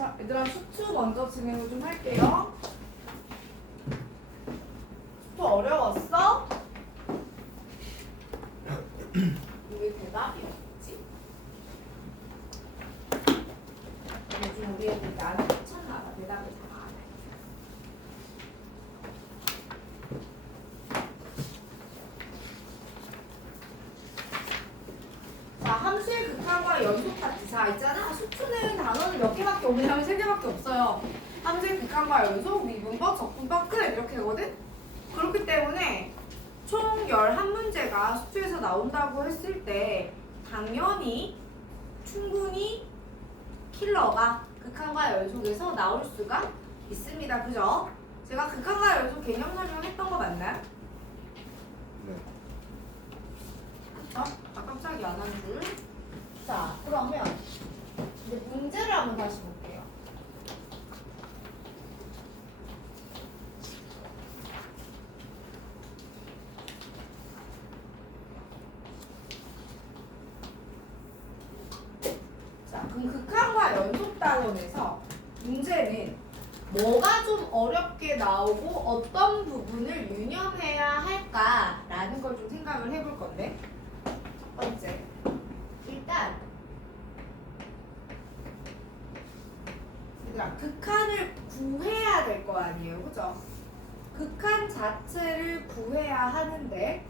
자, 얘들아 수투 먼저 진행을 좀 할게요. 수투 어려웠어? 왜 대답이 없지? 요즘 우리 애들 나는 귀찮나 봐. 대답을 잘 안 해. 자, 함수의 극한과 연속 파트. 자, 있잖아. 수투는 단어는 몇 개밖에 없냐면 3개밖에 없어요. 함수의 극한과 연속, 미분법, 적분법, 끝 이렇게 하거든? 그렇기 때문에 총 11문제가 수투에서 나온다고 했을 때 당연히 충분히 킬러가 극한과 연속에서 나올 수가 있습니다. 그죠? 제가 극한과 연속 개념 설명했던 거 맞나요? 네. 그쵸? 아, 깜짝이야, 안 한 줄. 자, 그러면 이제 문제를 한번 다시 볼게요. 자, 그럼 극한과 연속 단원에서 문제는 뭐가 좀 어렵게 나오고 어떤 부분을 유념해야 할까라는 걸 좀 생각을 해볼 건데, 첫 번째, 일단 얘들아 극한을 구해야 될 거 아니에요, 그죠? 극한 자체를 구해야 하는데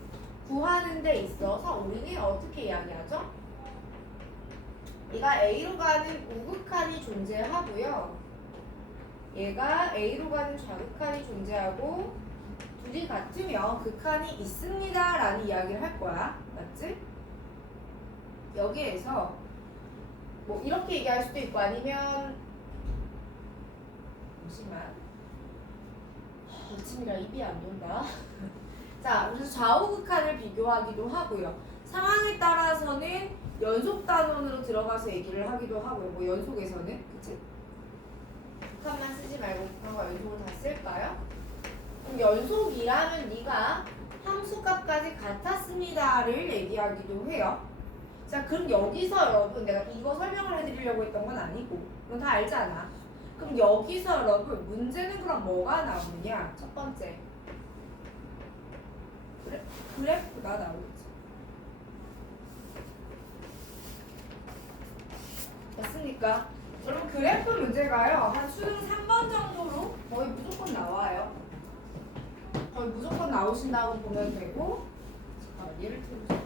구하는 데 있어서 우리는 어떻게 이야기하죠? 얘가 A로 가는 우극한이 존재하고요. 얘가 A로 가는 좌극한이 존재하고 둘이 같으면 극한이 있습니다 라는 이야기를 할 거야. 맞지? 여기에서 뭐 이렇게 얘기할 수도 있고 아니면 잠시만 아침이라 입이 안 돈다. 자, 그래서 좌우극한을 비교하기도 하고요. 상황에 따라서는 연속 단원으로 들어가서 얘기를 하기도 하고요. 뭐 연속에서는 그치? 극한만 쓰지 말고 극한과 연속을 다 쓸까요? 그럼 연속이라면 네가 함수값까지 같았습니다를 얘기하기도 해요. 자, 그럼 여기서 여러분 내가 이거 설명을 해드리려고 했던 건 아니고 넌 다 알잖아. 그럼 여기서 여러분 문제는 그럼 뭐가 나오느냐? 첫 번째 그래프가 나오겠죠. 됐습니까? 여러분 그래프 문제가요 한 수능 3번 정도로 거의 무조건 나와요. 거의 무조건 나오신다고 보면 되고, 잠깐만 얘를 틀어주세요.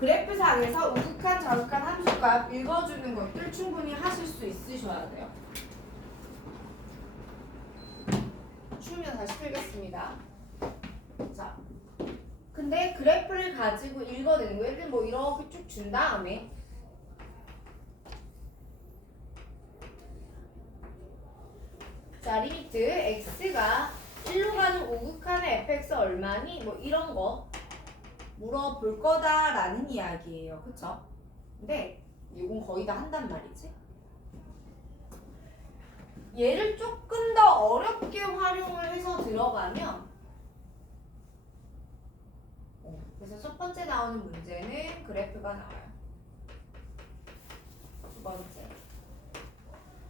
그래프상에서 우극한, 좌극한 함수값 읽어주는 것들 충분히 하실 수 있으셔야 돼요. 추우면 다시 틀겠습니다. 자, 근데 그래프를 가지고 읽어내는 거, 예를 들면 뭐 이렇게 쭉 준 다음에 자, 리미트 x가 1로 가는 우극한의 fx 얼마니? 뭐 이런 거 물어볼 거다라는 이야기예요. 그쵸? 근데 이건 거의 다 한단 말이지. 얘를 조금 더 어렵게 활용을 해서 들어가면 그래서 첫 번째 나오는 문제는 그래프가 나와요. 두 번째.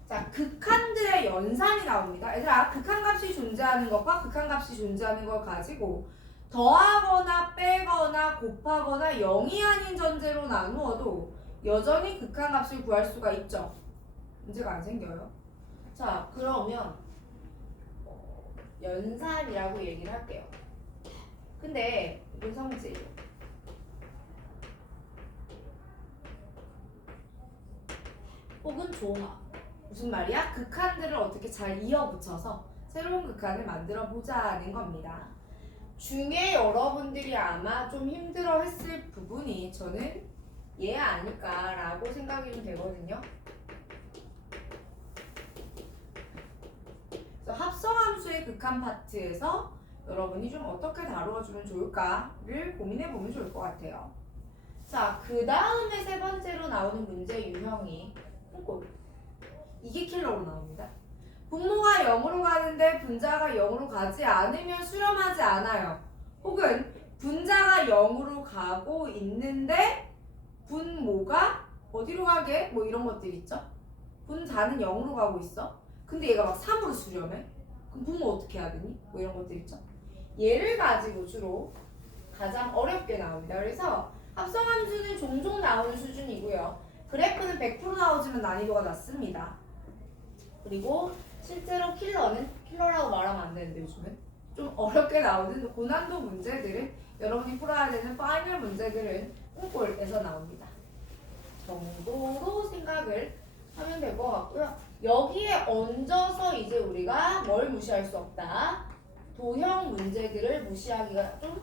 자, 극한들의 연산이 나옵니다. 얘들아, 극한값이 존재하는 것과 극한값이 존재하는 걸 가지고 더하거나 빼거나 곱하거나 0이 아닌 전제로 나누어도 여전히 극한값을 구할 수가 있죠. 문제가 안 생겨요. 자, 그러면 연산이라고 얘기를 할게요. 근데 이건 성질 혹은 조화. 무슨 말이야? 극한들을 어떻게 잘 이어붙여서 새로운 극한을 만들어 보자는 겁니다. 중에 여러분들이 아마 좀 힘들어 했을 부분이 저는 얘 아닐까라고 생각이 좀 되거든요. 그래서 합성함수의 극한 파트에서 여러분이 좀 어떻게 다루어주면 좋을까를 고민해 보면 좋을 것 같아요. 자, 그 다음에 세 번째로 나오는 문제 유형이 콩골. 이게 킬러로 나옵니다. 분모가 0으로 가는데 분자가 0으로 가지 않으면 수렴하지 않아요. 혹은 분자가 0으로 가고 있는데 분모가 어디로 가게? 뭐 이런 것들 있죠. 분4는 0으로 가고 있어. 근데 얘가 막 3으로 수렴해. 그럼 분모 어떻게 해야 되니? 뭐 이런 것들 있죠. 얘를 가지고 주로 가장 어렵게 나옵니다. 그래서 합성함수는 종종 나오는 수준이고요. 그래프는 100% 나오지만 난이도가 낮습니다. 그리고 실제로 킬러라고 말하면 안 되는데 요즘은 좀 어렵게 나오는 고난도 문제들은 여러분이 풀어야 되는 파이널 문제들은 콩골에서 나옵니다. 정도로 생각을 하면 될 것 같고요. 여기에 얹어서 이제 우리가 뭘 무시할 수 없다. 도형 문제들을 무시하기가 좀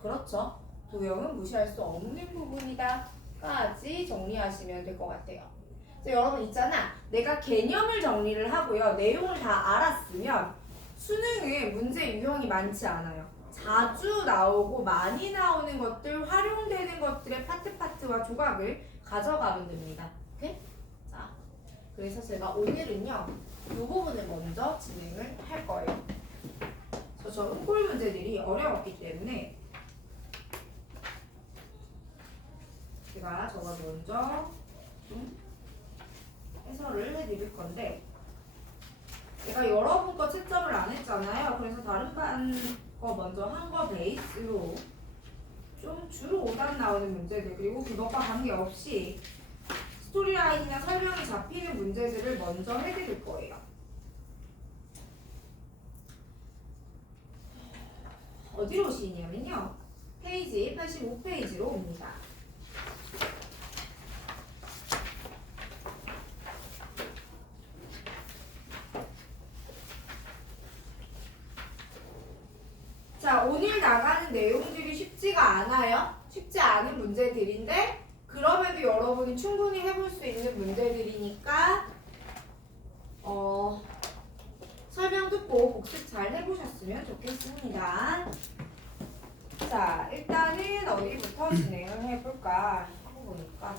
그렇죠. 도형은 무시할 수 없는 부분이다까지 정리하시면 될 것 같아요. 여러분 있잖아. 내가 개념을 정리를 하고요. 내용을 다 알았으면 수능은 문제 유형이 많지 않아요. 자주 나오고 많이 나오는 것들, 활용되는 것들의 파트와 조각을 가져가면 됩니다. 오케이? 자, 그래서 제가 오늘은요. 이 부분을 먼저 진행을 할 거예요. 저 콩쿨 문제들이 어려웠기 때문에 제가 저거 먼저 좀 해설을 해드릴 건데 제가 여러분 거 채점을 안 했잖아요. 그래서 다른 반 거 먼저 한 거 베이스로 좀 주로 오답 나오는 문제들 그리고 그것과 관계없이 스토리라인이나 설명이 잡히는 문제들을 먼저 해드릴 거예요. 어디로 오시냐면요. 페이지 85페이지로 옵니다. 자, 오늘 나가는 내용들이 쉽지가 않아요. 쉽지 않은 문제들인데 그럼에도 여러분이 충분히 해볼 수 있는 문제들이니까 설명 듣고 복습 잘 해보셨으면 좋겠습니다. 자, 일단은 어디부터 진행을 해볼까 하고 보니까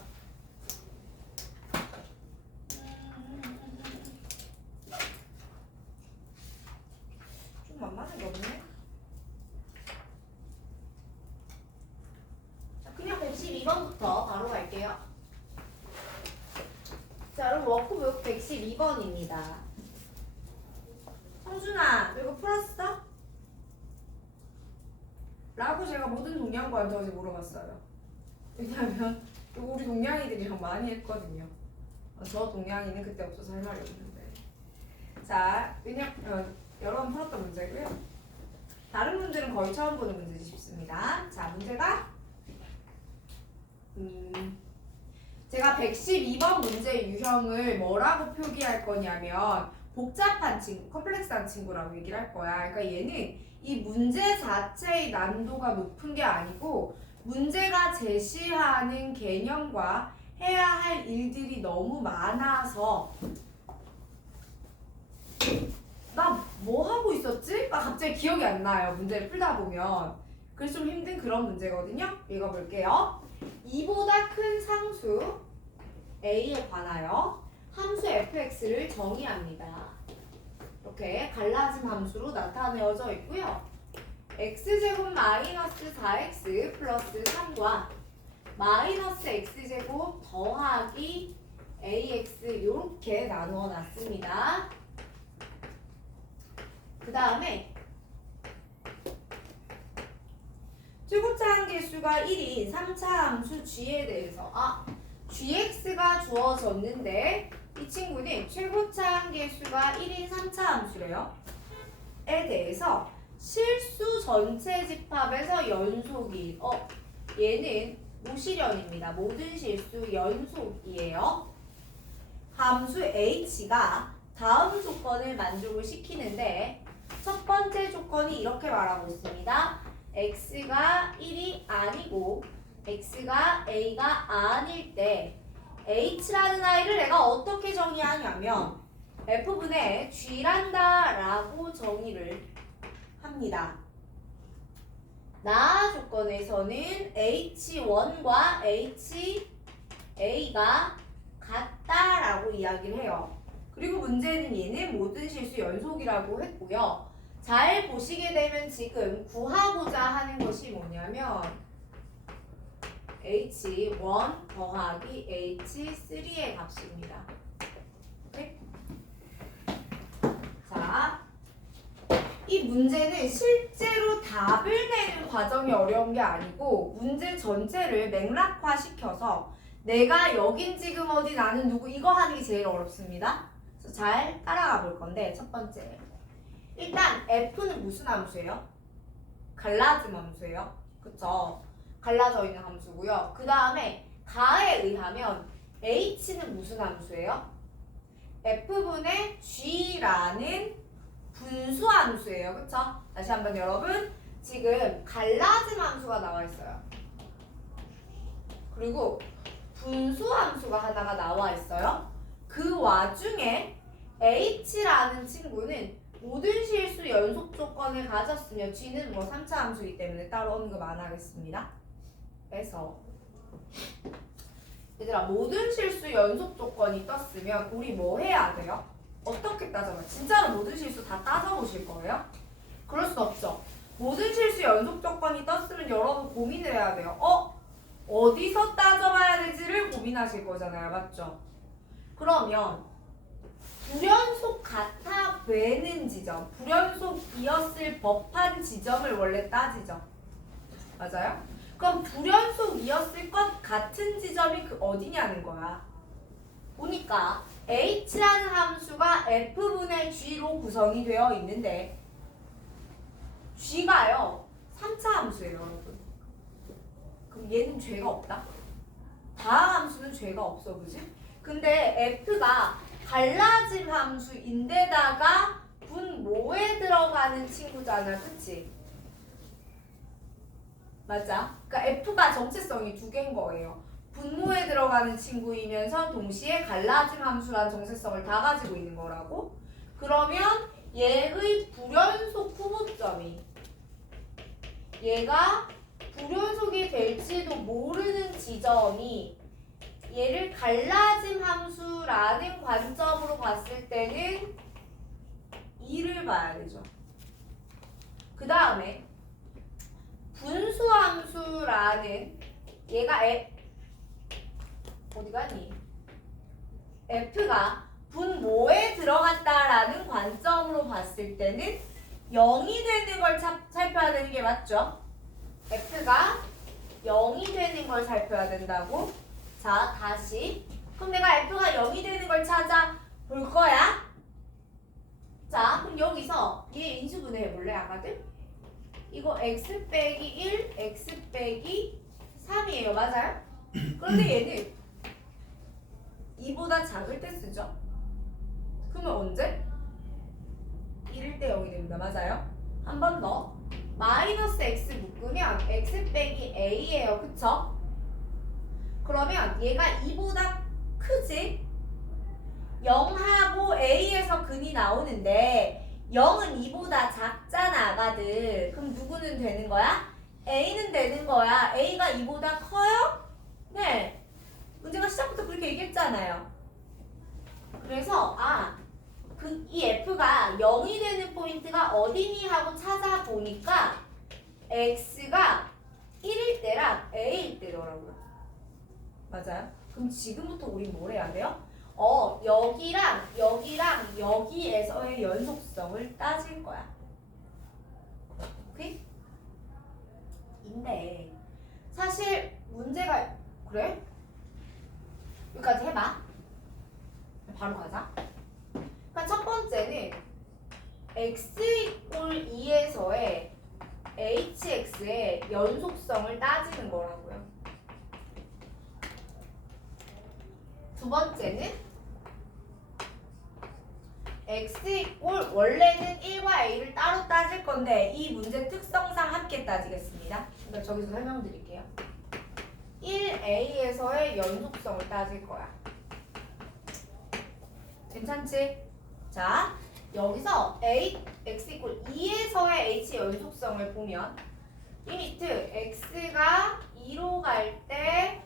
좀 만만한 게 없네. 자, 그냥 112번부터 바로 갈게요. 자, 그럼 워크북 112번입니다. 성준아, 너 이거 풀었어? 라고 제가 모든 동양부한테 어제 물어봤어요. 왜냐하면 이거 우리 동양이들이랑 많이 했거든요. 저 동양이는 그때 없어서 할 말이 없는데. 자, 여러 번 풀었던 문제고요. 다른 분들은 거의 처음 보는 문제지 싶습니다. 자, 문제가 제가 112번 문제 유형을 뭐라고 표기할 거냐면 복잡한 친구, 컴플렉스한 친구라고 얘기를 할 거야. 그러니까 얘는 이 문제 자체의 난도가 높은 게 아니고 문제가 제시하는 개념과 해야 할 일들이 너무 많아서 나 뭐 하고 있었지? 나 갑자기 기억이 안 나요. 문제를 풀다 보면. 그래서 좀 힘든 그런 문제거든요. 읽어볼게요. 2보다 큰 상수 A에 관하여 함수 fx를 정의합니다. 이렇게 갈라진 함수로 나타내어져 있고요. x제곱 마이너스 4x 플러스 3과 마이너스 x제곱 더하기 ax 이렇게 나누어 놨습니다. 그 다음에 최고차 한계수가 1인 3차 함수 g에 대해서 gx가 주어졌는데 이 친구는 최고차 한계수가 1인 3차 함수래요. 에 대해서 실수 전체 집합에서 연속이 얘는 무실현입니다. 모든 실수 연속이에요. 함수 h가 다음 조건을 만족을 시키는데 첫 번째 조건이 이렇게 말하고 있습니다. x가 1이 아니고 x가 a가 아닐 때 h라는 아이를 내가 어떻게 정의하냐면 f분의 g란다 라고 정의를 합니다. 나 조건에서는 h1과 ha가 같다라고 이야기를 해요. 그리고 문제는 얘는 모든 실수 연속이라고 했고요. 잘 보시게 되면 지금 구하고자 하는 것이 뭐냐면 h1 더하기 h3의 값입니다. 이 문제는 실제로 답을 내는 과정이 어려운 게 아니고 문제 전체를 맥락화시켜서 내가 여긴 지금 어디 나는 누구 이거 하는 게 제일 어렵습니다. 그래서 잘 따라가 볼 건데 첫 번째 일단 F는 무슨 함수예요? 갈라짐 함수예요. 그쵸? 갈라져 있는 함수고요. 그 다음에 가에 의하면 H는 무슨 함수예요? F분의 G라는 분수 함수예요. 그쵸? 다시 한번 여러분 지금 갈라짐 함수가 나와 있어요. 그리고 분수 함수가 하나가 나와 있어요. 그 와중에 H라는 친구는 모든 실수 연속 조건을 가졌으며 G는 뭐 3차 함수이기 때문에 따로 언급 안 하겠습니다. 그래서 얘들아 모든 실수 연속 조건이 떴으면 우리 뭐 해야 돼요? 어떻게 따져봐요? 진짜로 모든 실수 다 따져보실 거예요? 그럴 수 없죠. 모든 실수 연속 조건이 떴으면 여러분 고민을 해야 돼요. 어디서 따져봐야 될지를 고민하실 거잖아요. 맞죠? 그러면 불연속 같아 되는 지점, 불연속이었을 법한 지점을 원래 따지죠. 맞아요? 그럼 불연속이었을 것 같은 지점이 그 어디냐는 거야. 보니까 h라는 함수가 f분의 g로 구성이 되어 있는데 g가요 3차 함수예요 여러분. 그럼 얘는 죄가 없다? 다음 함수는 죄가 없어 그지? 근데 f가 갈라짐 함수인데다가 분모에 들어가는 친구잖아 그치? 맞아. 그러니까 F가 정체성이 두 개인 거예요. 분모에 들어가는 친구이면서 동시에 갈라짐 함수라는 정체성을 다 가지고 있는 거라고? 그러면 얘의 불연속 후보점이 얘가 불연속이 될지도 모르는 지점이 얘를 갈라짐 함수라는 관점으로 봤을 때는 2를 봐야 되죠. 그 다음에 분수함수라는 얘가 어디 가니? F가 분모에 들어갔다라는 관점으로 봤을 때는 0이 되는 걸 살펴야 되는 게 맞죠? F가 0이 되는 걸 살펴야 된다고? 자, 다시. 그럼 내가 F가 0이 되는 걸 찾아볼 거야? 자, 그럼 여기서 얘 인수분해 해볼래? 아가들? 이거 x 빼기 1, x 빼기 3이에요. 맞아요? 그런데 얘는 2보다 작을 때 쓰죠. 그러면 언제? 1일 때 0이 됩니다. 맞아요? 한 번 더. 마이너스 x 묶으면 x 빼기 a예요. 그쵸? 그러면 얘가 2보다 크지? 0하고 a에서 근이 나오는데 0은 2보다 작잖아 아가들. 그럼 누구는 되는 거야? A는 되는 거야. A가 2보다 커요? 네. 문제가 시작부터 그렇게 얘기했잖아요. 그래서 이 F가 0이 되는 포인트가 어디니 하고 찾아보니까 X가 1일 때랑 A일 때더라고요. 맞아요? 그럼 지금부터 우리 뭘 해야 돼요? 여기랑 여기랑 여기에서의 연속성을 따질 거야. 오케이? 인데 사실 문제가 그래? 여기까지 해봐. 바로 가자. 그러니까 첫 번째는 x = 2에서의 hx의 연속성을 따지는 거라고요. 두 번째는 x = 원래는 1과 a를 따로 따질 건데 이 문제 특성상 함께 따지겠습니다. 그러니까 저기서 설명드릴게요. 1a에서의 연속성을 따질 거야. 괜찮지? 자, 여기서 x = 2에서의 h의 연속성을 보면 리미트 x가 2로 갈 때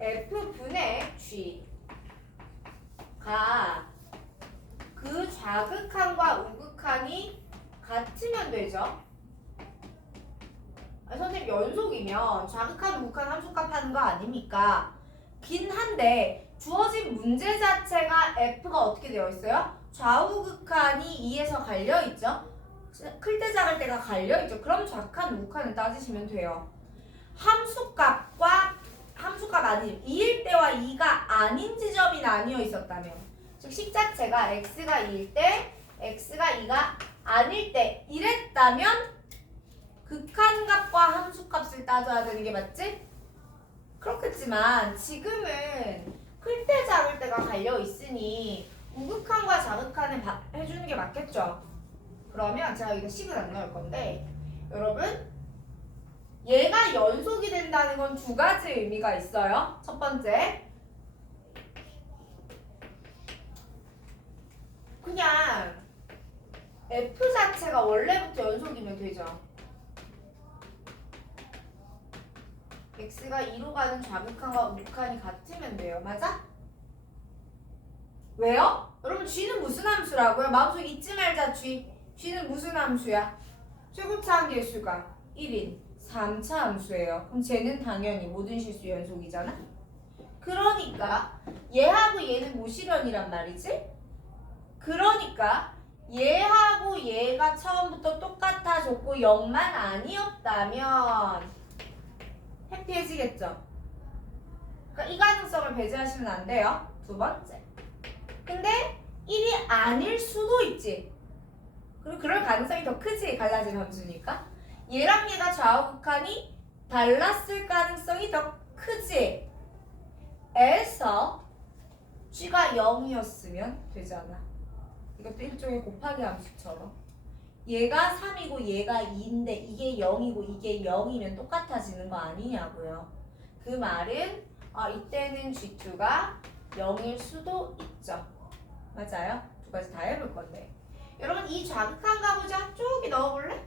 f분의 g가 그 좌극한과 우극한이 같으면 되죠. 선생님 연속이면 좌극한, 우극한 함수값 하는 거 아닙니까? 긴 한데 주어진 문제 자체가 F가 어떻게 되어 있어요? 좌우 극한이 2에서 갈려 있죠. 클 때 작을 때가 갈려 있죠. 그럼 좌칸, 우칸을 따지시면 돼요. 함수값 아닌 2일 때와 2가 아닌 지점이 나뉘어 있었다면, 즉 식 자체가 x가 2일 때, x가 2가 아닐 때 이랬다면 극한값과 함수값을 따져야 되는 게 맞지? 그렇겠지만 지금은 클 때 작을 때가 갈려 있으니 우극한과 자극한을 해주는 게 맞겠죠? 그러면 제가 여기다 식은 안 넣을 건데, 여러분 얘가 연속이 된다는 건 두 가지 의미가 있어요. 첫 번째, 그냥 F 자체가 원래부터 연속이면 되죠. x가 2로 가는 좌극한과 우극한이 같으면 돼요. 맞아? 왜요? 여러분 g는 무슨 함수라고요? 마음속에 잊지 말자. g는 무슨 함수야? 최고차항 계수가 1인 3차 함수예요. 그럼 쟤는 당연히 모든 실수 연속이잖아? 그러니까 얘하고 얘는 모실현이란 말이지? 그러니까 얘하고 얘가 처음부터 똑같아졌고 0만 아니었다면 해피해지겠죠? 그러니까 이 가능성을 배제하시면 안 돼요. 두 번째. 근데 1이 아닐 수도 있지. 그리고 그럴 가능성이 더 크지. 갈라진 함수니까. 얘랑 얘가 좌우극한이 달랐을 가능성이 더 크지. 에서 g가 0이었으면 되잖아. 이것도 일종의 곱하기 함수처럼. 얘가 3이고 얘가 2인데 이게 0이고 이게 0이면 똑같아지는 거 아니냐고요. 그 말은 이때는 G2가 0일 수도 있죠. 맞아요? 두 가지 다 해볼 건데. 여러분 이 좌극한 가보자. 쭉이 넣어볼래?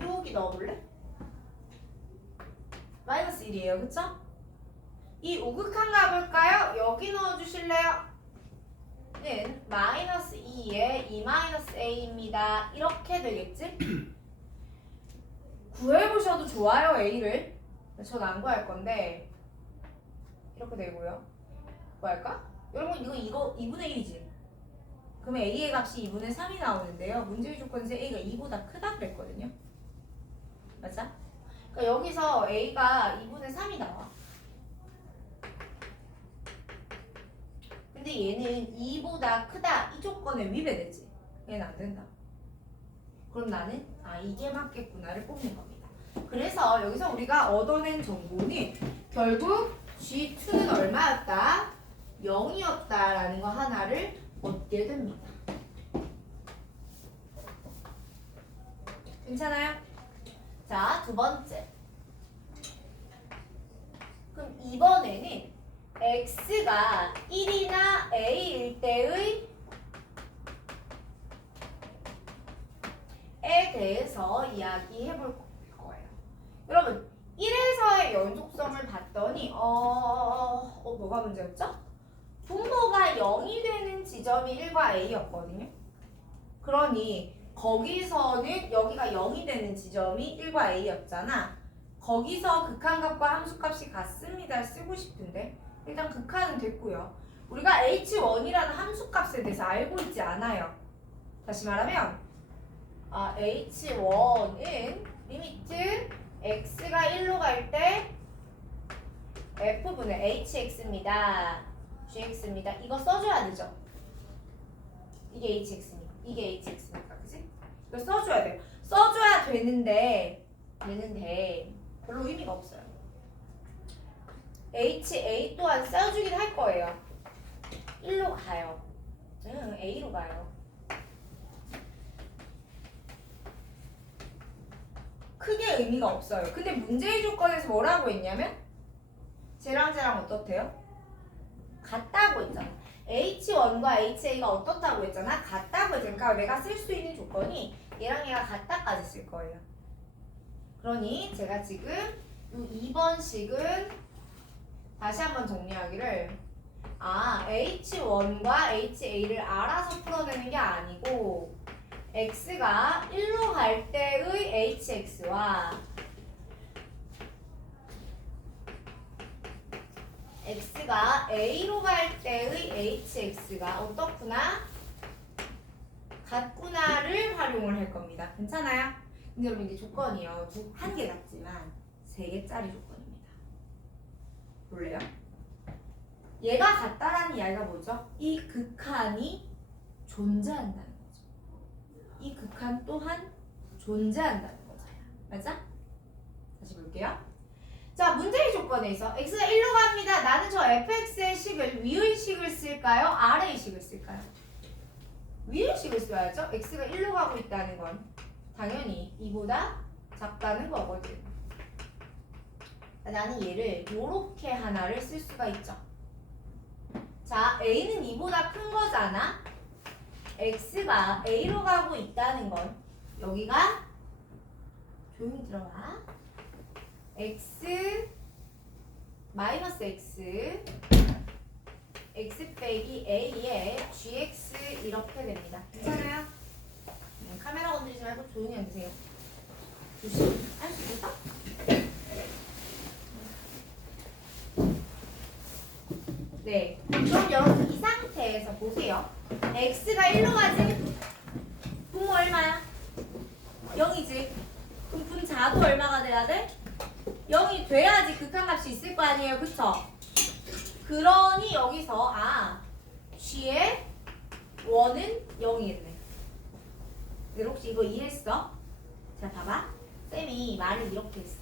쭉이 넣어볼래? 마이너스 1이에요. 그쵸? 이 우극한 가볼까요? 여기 넣어주실래요? 는 마이너스 2에 2 마이너스 a입니다. 이렇게 되겠지? 구해보셔도 좋아요. a를. 전 안 구할 건데 이렇게 되고요. 구할까? 여러분 이거 2분의 1이지? 그러면 a의 값이 2분의 3이 나오는데요. 문제의 조건에서 a가 2보다 크다 그랬거든요. 맞아? 그러니까 여기서 a가 2분의 3이 나와. 근데 얘는 2보다 크다 이 조건에 위배되지. 얘는 안 된다. 그럼 나는 이게 맞겠구나를 뽑는 겁니다. 그래서 여기서 우리가 얻어낸 정보는 결국 G2는 얼마였다? 0이었다라는 거 하나를 얻게 됩니다. 괜찮아요? 자, 두 번째. 그럼 이번에는 x가 1이나 a일 때의 에 대해서 이야기해 볼 거예요. 여러분 1에서의 연속성을 봤더니 뭐가 문제였죠? 분모가 0이 되는 지점이 1과 a였거든요. 그러니 거기서는 여기가 0이 되는 지점이 1과 a였잖아. 거기서 극한값과 함수값이 같습니다. 쓰고 싶은데 일단 극한은 됐고요. 우리가 h1이라는 함수값에 대해서 알고 있지 않아요. 다시 말하면 h1은 리미트 x가 1로 갈 때 f분의 hx입니다. gx입니다. 이거 써줘야 되죠. 이게 hx니까. 이게 hx니까. 그치? 이거 써줘야 돼요. 써줘야 되는데 별로 의미가 없어요. HA 또한 써주긴 할 거예요. 1로 가요. A로 가요. 크게 의미가 없어요. 근데 문제의 조건에서 뭐라고 했냐면 쟤랑 어떻대요? 같다고 했잖아. H1과 HA가 어떻다고 했잖아? 같다고 했으니까 내가 쓸 수 있는 조건이 얘랑 얘가 같다까지 쓸 거예요. 그러니 제가 지금 이 2번 식은 다시 한번 정리하기를 H1과 HA를 알아서 풀어내는 게 아니고 x가 1로 갈 때의 hx와 x가 a로 갈 때의 hx가 어떻구나? 같구나를 활용을 할 겁니다. 괜찮아요? 근데 여러분 이게 조건이요. 한 개 같지만 세 개짜리 조건입니다. 볼래요? 얘가 같다라는 이야기가 뭐죠? 이 극한이 존재한다는 거죠. 이 극한 또한 존재한다는 거잖아요. 맞아? 다시 볼게요. 자, 문제의 조건에서 x가 1로 갑니다. 나는 저 fx의 식을 위의 식을 쓸까요? 아래의 식을 쓸까요? 위의 식을 써야죠. x가 1로 가고 있다는 건 당연히 이보다 작다는 거거든. 나는 얘를 요렇게 하나를 쓸 수가 있죠. 자, a는 2보다 큰 거잖아. x가 a로 가고 있다는 건 여기가 조용히 들어와. x 마이너스 x 빼기 a의 gx 이렇게 됩니다. 괜찮아요? 카메라 건드리지 말고 조용히 앉으세요. 조심. 할 수 있어? 네. 그럼 여러분 이 상태에서 보세요. x가 1로 가지? 분모 얼마야? 0이지. 그럼 분자도 얼마가 돼야 돼? 0이 돼야지 극한값이 있을 거 아니에요. 그쵸? 그러니 여기서 g의 원은 0이겠네. 근데 혹시 이거 이해했어? 자, 봐봐. 쌤이 말을 이렇게 했어.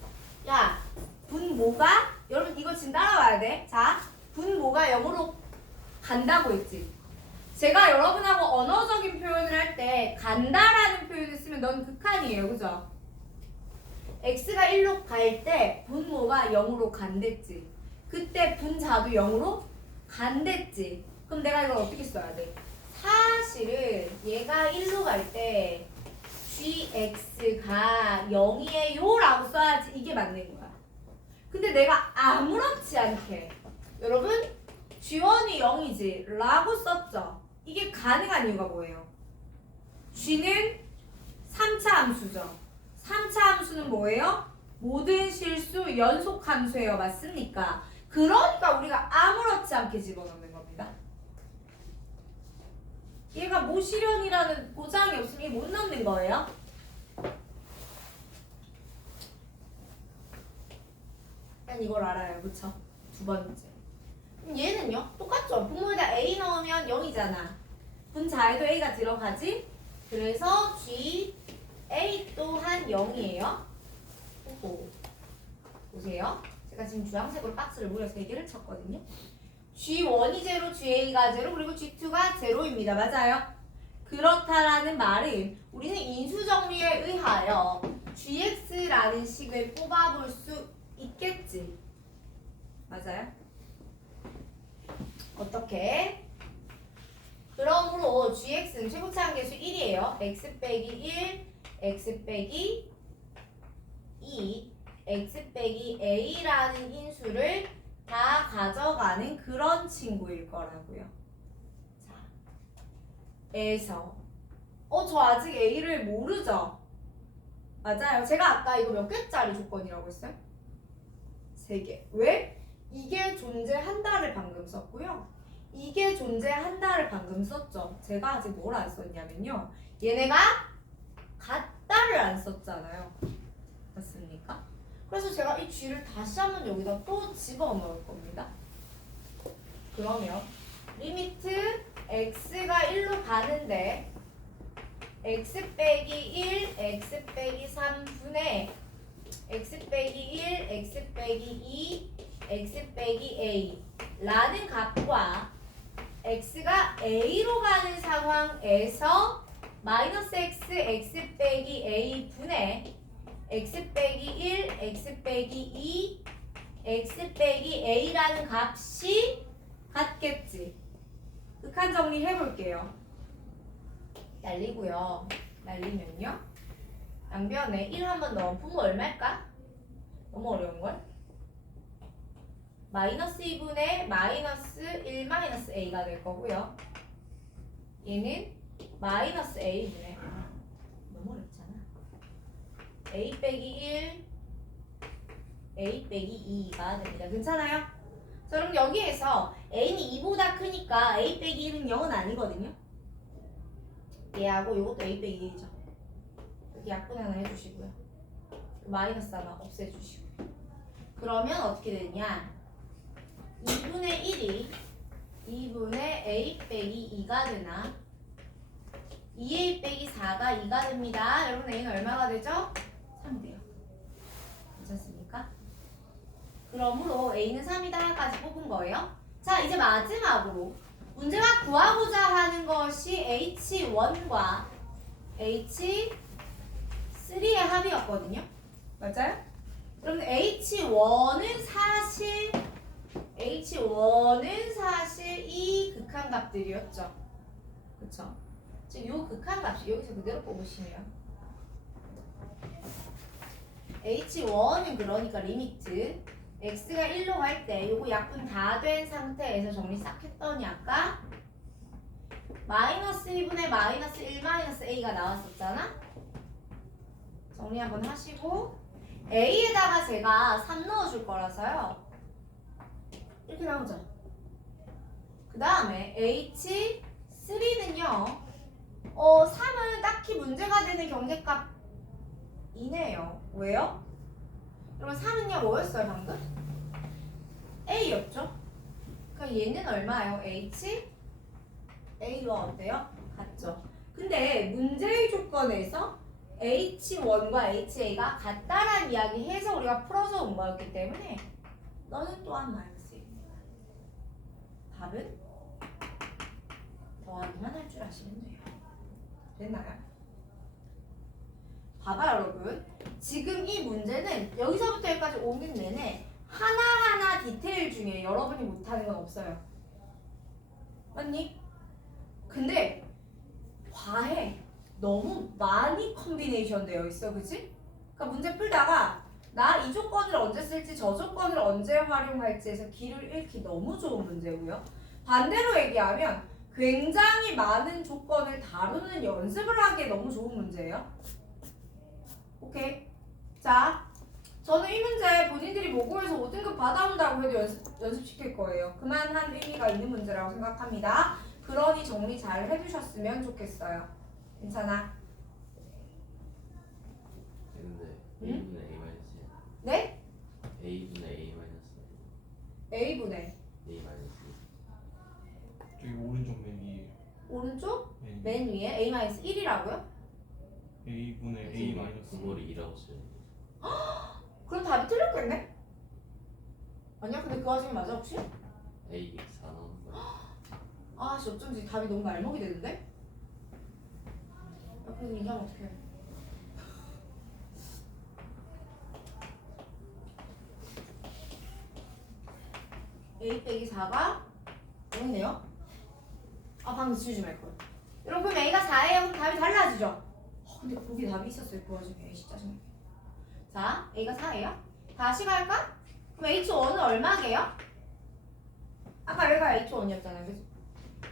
야, 분모가 여러분 이거 지금 따라와야 돼. 자, 분모가 0으로 간다고 했지. 제가 여러분하고 언어적인 표현을 할 때 간다라는 표현을 쓰면 넌 극한이에요. 그죠? x가 1로 갈 때 분모가 0으로 간댔지. 그때 분자도 0으로 간댔지. 그럼 내가 이걸 어떻게 써야 돼? 사실은 얘가 1로 갈 때 gx가 0이에요 라고 써야지 이게 맞는 거야. 근데 내가 아무렇지 않게 여러분 g1이 0이지 라고 썼죠. 이게 가능한 이유가 뭐예요? g는 3차 함수죠. 3차 함수는 뭐예요? 모든 실수 연속 함수예요. 맞습니까? 그러니까 우리가 아무렇지 않게 집어넣는 겁니다. 얘가 모실현이라는 보장이 없으면 이게 못 넣는 거예요. 일단 이걸 알아요. 그쵸? 두 번째. 그럼 얘는요? 똑같죠? 분모에다 a 넣으면 0이잖아. 분자에도 a가 들어가지? 그래서 g a 또한 0이에요. 오호. 보세요. 제가 지금 주황색으로 박스를 무려 3개를 쳤거든요. G1이 제로, GA가 제로, 그리고 G2가 제로입니다. 맞아요? 그렇다라는 말은 우리는 인수정리에 의하여 GX라는 식을 뽑아볼 수 있겠지. 맞아요? 어떻게? 그러므로 GX는 최고차 함계수 1이에요. X 빼기 1, X 빼기 2, X 빼기 A라는 인수를 다 가져가는 그런 친구일 거라고요. 자, 에서 저 아직 A를 모르죠? 맞아요. 제가 아까 이거 몇 개짜리 조건이라고 했어요? 3개. 왜? 이게 존재한다를 방금 썼고요. 이게 존재한다를 방금 썼죠. 제가 아직 뭘 안 썼냐면요. 얘네가 같다를 안 썼잖아요. 맞습니까? 그래서 제가 이 G를 다시 한번 여기다 또 집어넣을 겁니다. 그러면 리미트 x가 1로 가는데 x 빼기 1, x 빼기 3분의 x 빼기 1, x 빼기 2, x 빼기 a 라는 값과 x가 a로 가는 상황에서 마이너스 x, x 빼기 a 분의 x 빼기 1, x 빼기 2, x 빼기 a라는 값이 같겠지. 극한 정리 해볼게요. 날리고요. 날리면요. 양변에 1 한 번 넣으면 분모 얼마일까? 너무 어려운걸? 마이너스 2분의 마이너스 1 마이너스 a가 될 거고요. 얘는 마이너스 a분의 너무 어렵잖아. a 빼기 1, a 빼기 2가 됩니다. 괜찮아요? 자, 자, 그럼 여기에서 a는 2보다 크니까 a 빼기 1은 0은 아니거든요. 얘하고 이것도 a 빼기 1이죠. 여기 약분 하나 해주시고요. 마이너스 하나 없애주시고. 그러면 어떻게 되냐? 2분의 1이 2분의 a 빼기 2가 되나? 2a 빼기 4가 2가 됩니다. 여러분 a는 얼마가 되죠? 3이 돼요. 괜찮습니까? 그러므로 a는 3이다까지 뽑은 거예요. 자, 이제 마지막으로 문제가 구하고자 하는 것이 h1과 h3의 합이었거든요. 맞아요? 그럼 H1은 사실 이 극한값들이었죠. 그쵸? 즉, 요 극한값이 여기서 그대로 뽑으시면 H1은 그러니까 리미트 x가 1로 갈 때 요거 약분 다 된 상태에서 정리 싹 했더니 아까 마이너스 2분의 마이너스 1 마이너스 a가 나왔었잖아? 정리 한번 하시고 a에다가 제가 3 넣어줄 거라서요. 이렇게 나오죠? 그 다음에 h3는요 3은 딱히 문제가 되는 경제값이네요. 왜요? 그러면 3은요 뭐였어요 방금? a였죠? 그러니까 얘는 얼마예요? a와 어때요? 같죠? 근데 문제의 조건에서 h1과 ha가 같다란 이야기 해서 우리가 풀어서 온 거였기 때문에 너는 또한 마이너스 1입니다. 답은 더하기만 할 줄 아시면 돼요. 됐나요? 봐봐 여러분. 지금 이 문제는 여기서부터 여기까지 오는 내내 하나하나 디테일 중에 여러분이 못하는 건 없어요. 맞니? 근데 과해. 너무 많이 컨비네이션 되어 있어. 그치? 그러니까 문제 풀다가 나 이 조건을 언제 쓸지 저 조건을 언제 활용할지에서 길을 잃기 너무 좋은 문제고요. 반대로 얘기하면 굉장히 많은 조건을 다루는 연습을 하기에 너무 좋은 문제예요. 오케이. 자, 저는 이 문제 본인들이 모고에서 5등급 받아온다고 해도 연습시킬 거예요. 그만한 의미가 있는 문제라고 생각합니다. 그러니 정리 잘 해두셨으면 좋겠어요. 괜찮아? 근데 응? a분의 a 마이너스 네? a분의 a 마이너스 A분의 a 마이너스 저기 오른쪽 맨 위에 오른쪽 맨 맨 위에 A-1이라고요? a분의 a 마이너스 그거를 2라고 써요. 그럼 답이 틀렸겠네? 아니야? 근데 그 와중에 맞아 혹시? a 4 나오는 거. 아, 씨 어쩐지 답이 너무 날먹이 되는데? 아, 그래도 이게 하면 어떡해. A 빼기 4가 여기네요? 아, 방금 지우지 말걸. 여러분 그럼 A가 4예요? 그럼 답이 달라지죠? 근데 거기 답이 있었어요 그 와중에. 에이, 진짜 짜증나. 자, A가 4예요? 다시 갈까? 그럼 H1은 얼마게요? 아까 여기가 H1이었잖아요. 그죠?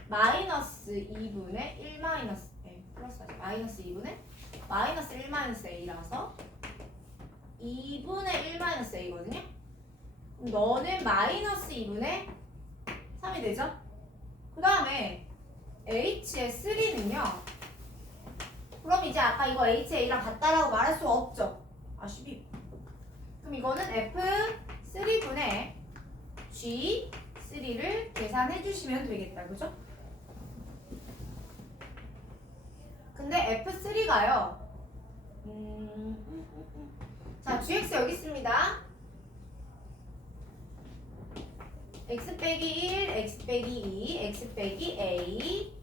마이너스 2분의 1 마이너스 A 플러스 하자. 마이너스 2분의 마이너스 1 마이너스 A라서 2분의 1 마이너스 A거든요? 그럼 너는 마이너스 2분의 3이 되죠? 그 다음에 H의 3는요 그럼 이제 아까 이거 HA랑 같다라고 말할 수 없죠? 아, 12. 그럼 이거는 F3분의 G3를 계산해 주시면 되겠다. 그죠? 근데 F3가요. 자, GX 여기 있습니다. X 빼기 1, X 빼기 2, X 빼기 A.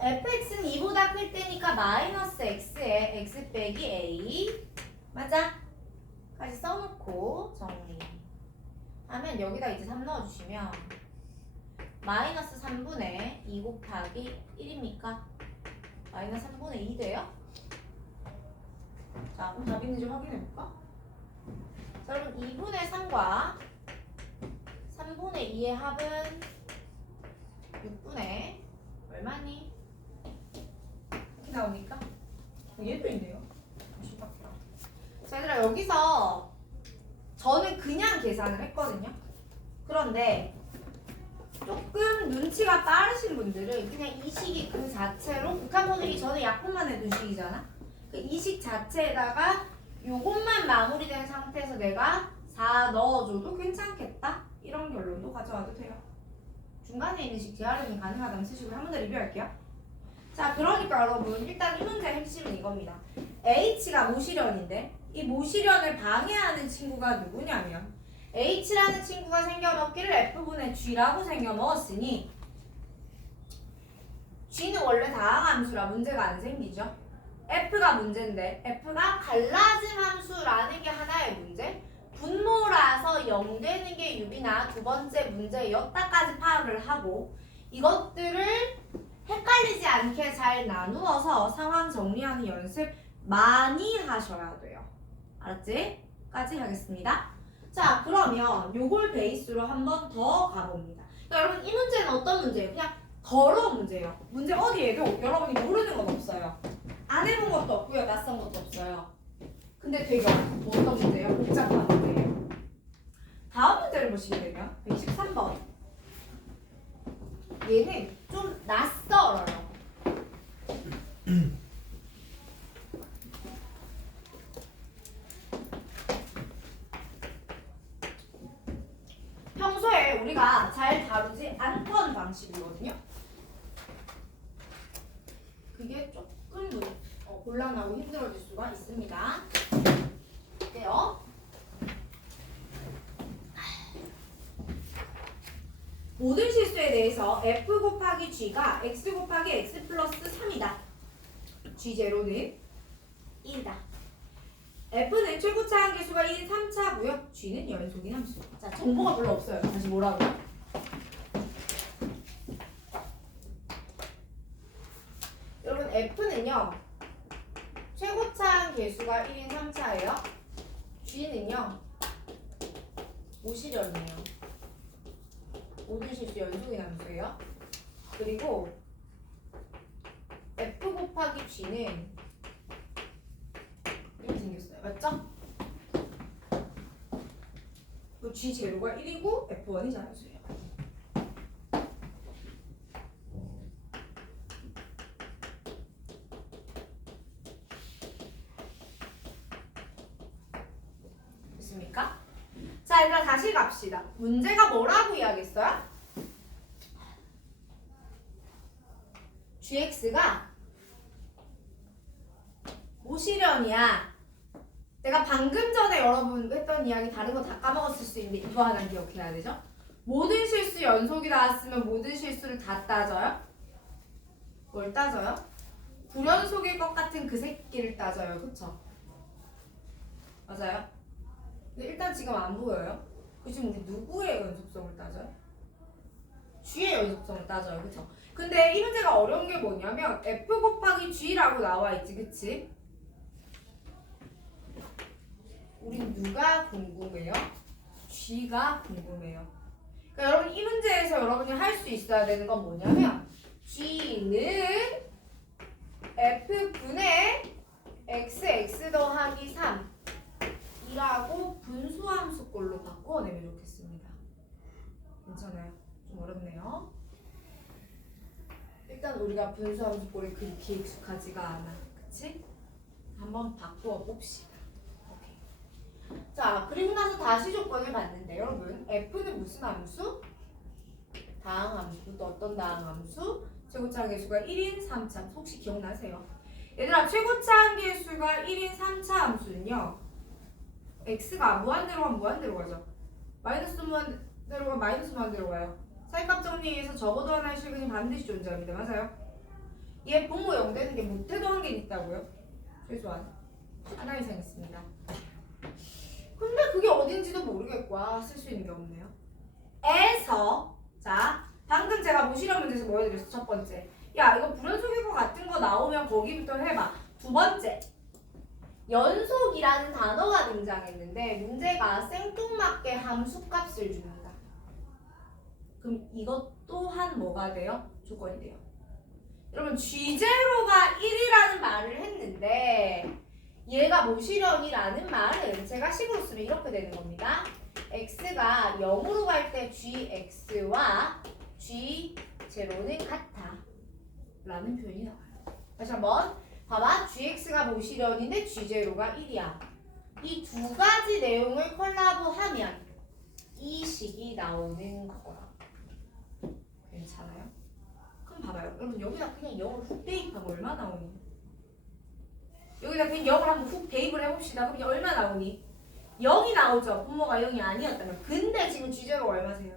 fx는 2보다 클 때니까 마이너스 x에 x 빼기 a. 맞아? 까지 써놓고 정리. 하면 여기다 이제 3 넣어주시면 마이너스 3분의 2 곱하기 1입니까? 마이너스 3분의 2 돼요? 자, 그럼 답 있는지 확인해볼까? 자, 여러분 2분의 3과 3분의 2의 합은 6분의 얼마니? 이렇게 나오니까 얘도 있네요. 자, 얘들아 여기서 저는 그냥 계산을 했거든요. 그런데 조금 눈치가 빠르신 분들은 그냥 이 식이 그 자체로 극한 보내기 전에 약분만 해둔 식이잖아. 그 이 식 자체에다가 요것만 마무리된 상태에서 내가 4 넣어줘도 괜찮겠다. 이런 결론도 가져와도 돼요. 중간에 있는 식 재활용이 가능하다면 쓰시고 한 번 더 리뷰할게요. 자, 그러니까 여러분 일단 이 문제의 핵심은 이겁니다. H가 모실현인데 이 모실현을 방해하는 친구가 누구냐면 H라는 친구가 생겨먹기를 F분의 G라고 생겨먹었으니 G는 원래 다항함수라 문제가 안 생기죠. F가 문제인데 F가 갈라짐 함수라는 게 하나의 문제, 분모라서 0 되는 게 유비나 두 번째 문제였다까지 파악을 하고 이것들을 헷갈리지 않게 잘 나누어서 상황 정리하는 연습 많이 하셔야 돼요. 알았지? 까지 하겠습니다. 자, 그러면 요걸 베이스로 한 번 더 가봅니다. 그러니까 여러분 이 문제는 어떤 문제예요? 그냥 더러운 문제예요. 문제 어디에도 여러분이 모르는 건 없어요. 안 해본 것도 없고요. 낯선 것도 없어요. 근데 되게 어떤 문제예요? 복잡한 문제예요. 다음 문제를 보시게 되면 113번. 얘는 좀 낯설어요. 평소에 우리가 잘 다루지 않던 방식이거든요. 그게 조금 곤란하고 힘들어질 수가 있습니다. 어때요? 모든 실수에 대해서 f 곱하기 g가 x 곱하기 x 플러스 3이다. g0는 1이다. f는 최고차 함계수가 1인 3차고요. g는 연속인 함수. 자, 정보가 별로 없어요. 다시 뭐라고요? 여러분 f는요. 최고차 함계수가 1인 3차예요. g는요. 모실현이에요. 모든 실수 연속인 함수예요. 그리고 f 곱하기 g는 이렇게 생겼어요. 맞죠? 그 g 제로가 1이고 f1이 자연수예요. 됐습니까? 자, 얘들아 다시 갑시다. 문제가 뭐라고 이야기했어요? gx가 모실현이야. 내가 방금 전에 여러분 했던 이야기 다른 거 다 까먹었을 수 있는데 이거 하나 기억해야 되죠? 모든 실수 연속이 나왔으면 모든 실수를 다 따져요? 뭘 따져요? 불연속일 것 같은 그 새끼를 따져요. 그쵸? 맞아요? 근데 일단 지금 안 보여요? 그 지금 우리 누구의 연속성을 따져요? g의 연속성을 따져요. 그쵸? 근데 이 문제가 어려운 게 뭐냐면 f 곱하기 g라고 나와 있지. 그치? 우린 누가 궁금해요? g가 궁금해요. 그러니까 여러분 이 문제에서 여러분이 할 수 있어야 되는 건 뭐냐면 g는 f분의 x 더하기 3 이라고 분수함수꼴로 바꿔내면 좋겠습니다. 괜찮아요? 좀 어렵네요. 일단 우리가 분수함수꼴이 그렇게 익숙하지가 않아. 그치? 한번 바꾸어 봅시다. 오케이. 자, 그리고 나서 다시 조건을 봤는데 여러분 f는 무슨 함수? 다항함수. 또 어떤 다항함수? 최고차 함계수가 1인 3차. 혹시 기억나세요? 얘들아 최고차 함계수가 1인 3차 함수는요. x가 무한대로 가면 무한대로 가죠. 마이너스 무한대로 가면 마이너스 무한대로 가요. 사이값 정리에서 적어도 하나의 실근이 반드시 존재합니다. 맞아요? 얘 분모 0 되는 게 못해도 한 개 있다고요? 최소한 하나 이상 있습니다. 근데 그게 어딘지도 모르겠고 쓸 수 있는 게 없네요. 에서 자 방금 제가 모실현 문제에서 뭐 해드렸어? 첫 번째 야 이거 불연속일 것 같은 거 나오면 거기부터 해봐. 두 번째 연속이라는 단어가 등장했는데 문제가 생뚱맞게 함수값을 줍니다. 그럼 이것 또한 뭐가 돼요? 조건이 돼요. 여러분 G0가 1이라는 말을 했는데 얘가 모실현이라는 말은 제가 식으로 쓰면 이렇게 되는 겁니다. x가 0으로 갈 때 gx와 g0는 같아 라는 표현이 나와요. 다시 한번 봐봐. gx가 모시련인데 g0가 1이야. 이 두 가지 내용을 콜라보하면 이 식이 나오는 거라. 괜찮아요? 그럼 봐봐요. 여러분 여기다 그냥 0을 훅 대입하면 얼마 나오니? 여기다 그냥 0을 한번 훅 대입을 해봅시다. 그럼 얼마 나오니? 0이 나오죠. 분모가 0이 아니었다면. 근데 지금 G0가 얼마세요?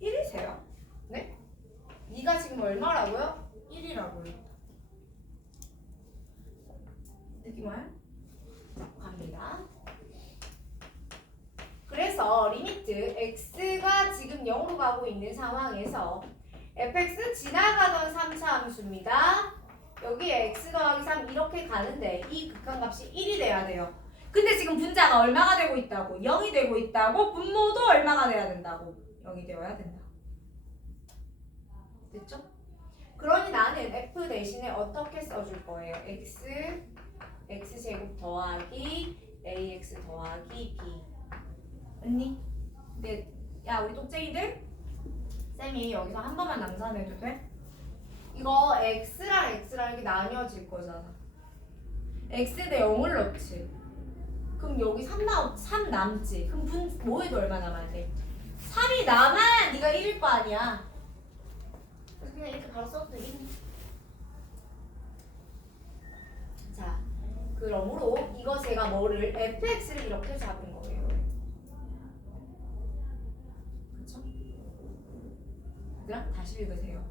1이세요. 네? 네가 지금 얼마라고요? 1이라고요. 느낌 와요? 자, 갑니다. 그래서 리미트 x가 지금 0으로 가고 있는 상황에서 fx 지나가던 3차 함수입니다. 여기에 x 더하기 3 이렇게 가는데 이 극한값이 1이 돼야 돼요. 근데 지금 분자가 얼마가 되고 있다고? 0이 되고 있다고? 분모도 얼마가 돼야 된다고? 0이 되어야 된다. 됐죠? 그러니 나는 f 대신에 어떻게 써줄 거예요? x제곱 더하기 ax 더하기 b. 언니? 근데 야 우리 똑쟁이들? 쌤이 여기서 한 번만 남산해도 돼? 이거 x랑 이렇게 나뉘어질 거잖아. x대 0을 넣지. 그럼 여기 3 남지. 그럼 뭐에도 얼마 남아야 돼? 3이 남아야 네가 1일 거 아니야. 그래서 그냥 이렇게 바로 써도 되겠네. 자, 그러므로 이거 제가 뭐를 fx를 이렇게 잡은 거예요. 그쵸? 얘들아 다시 읽으세요.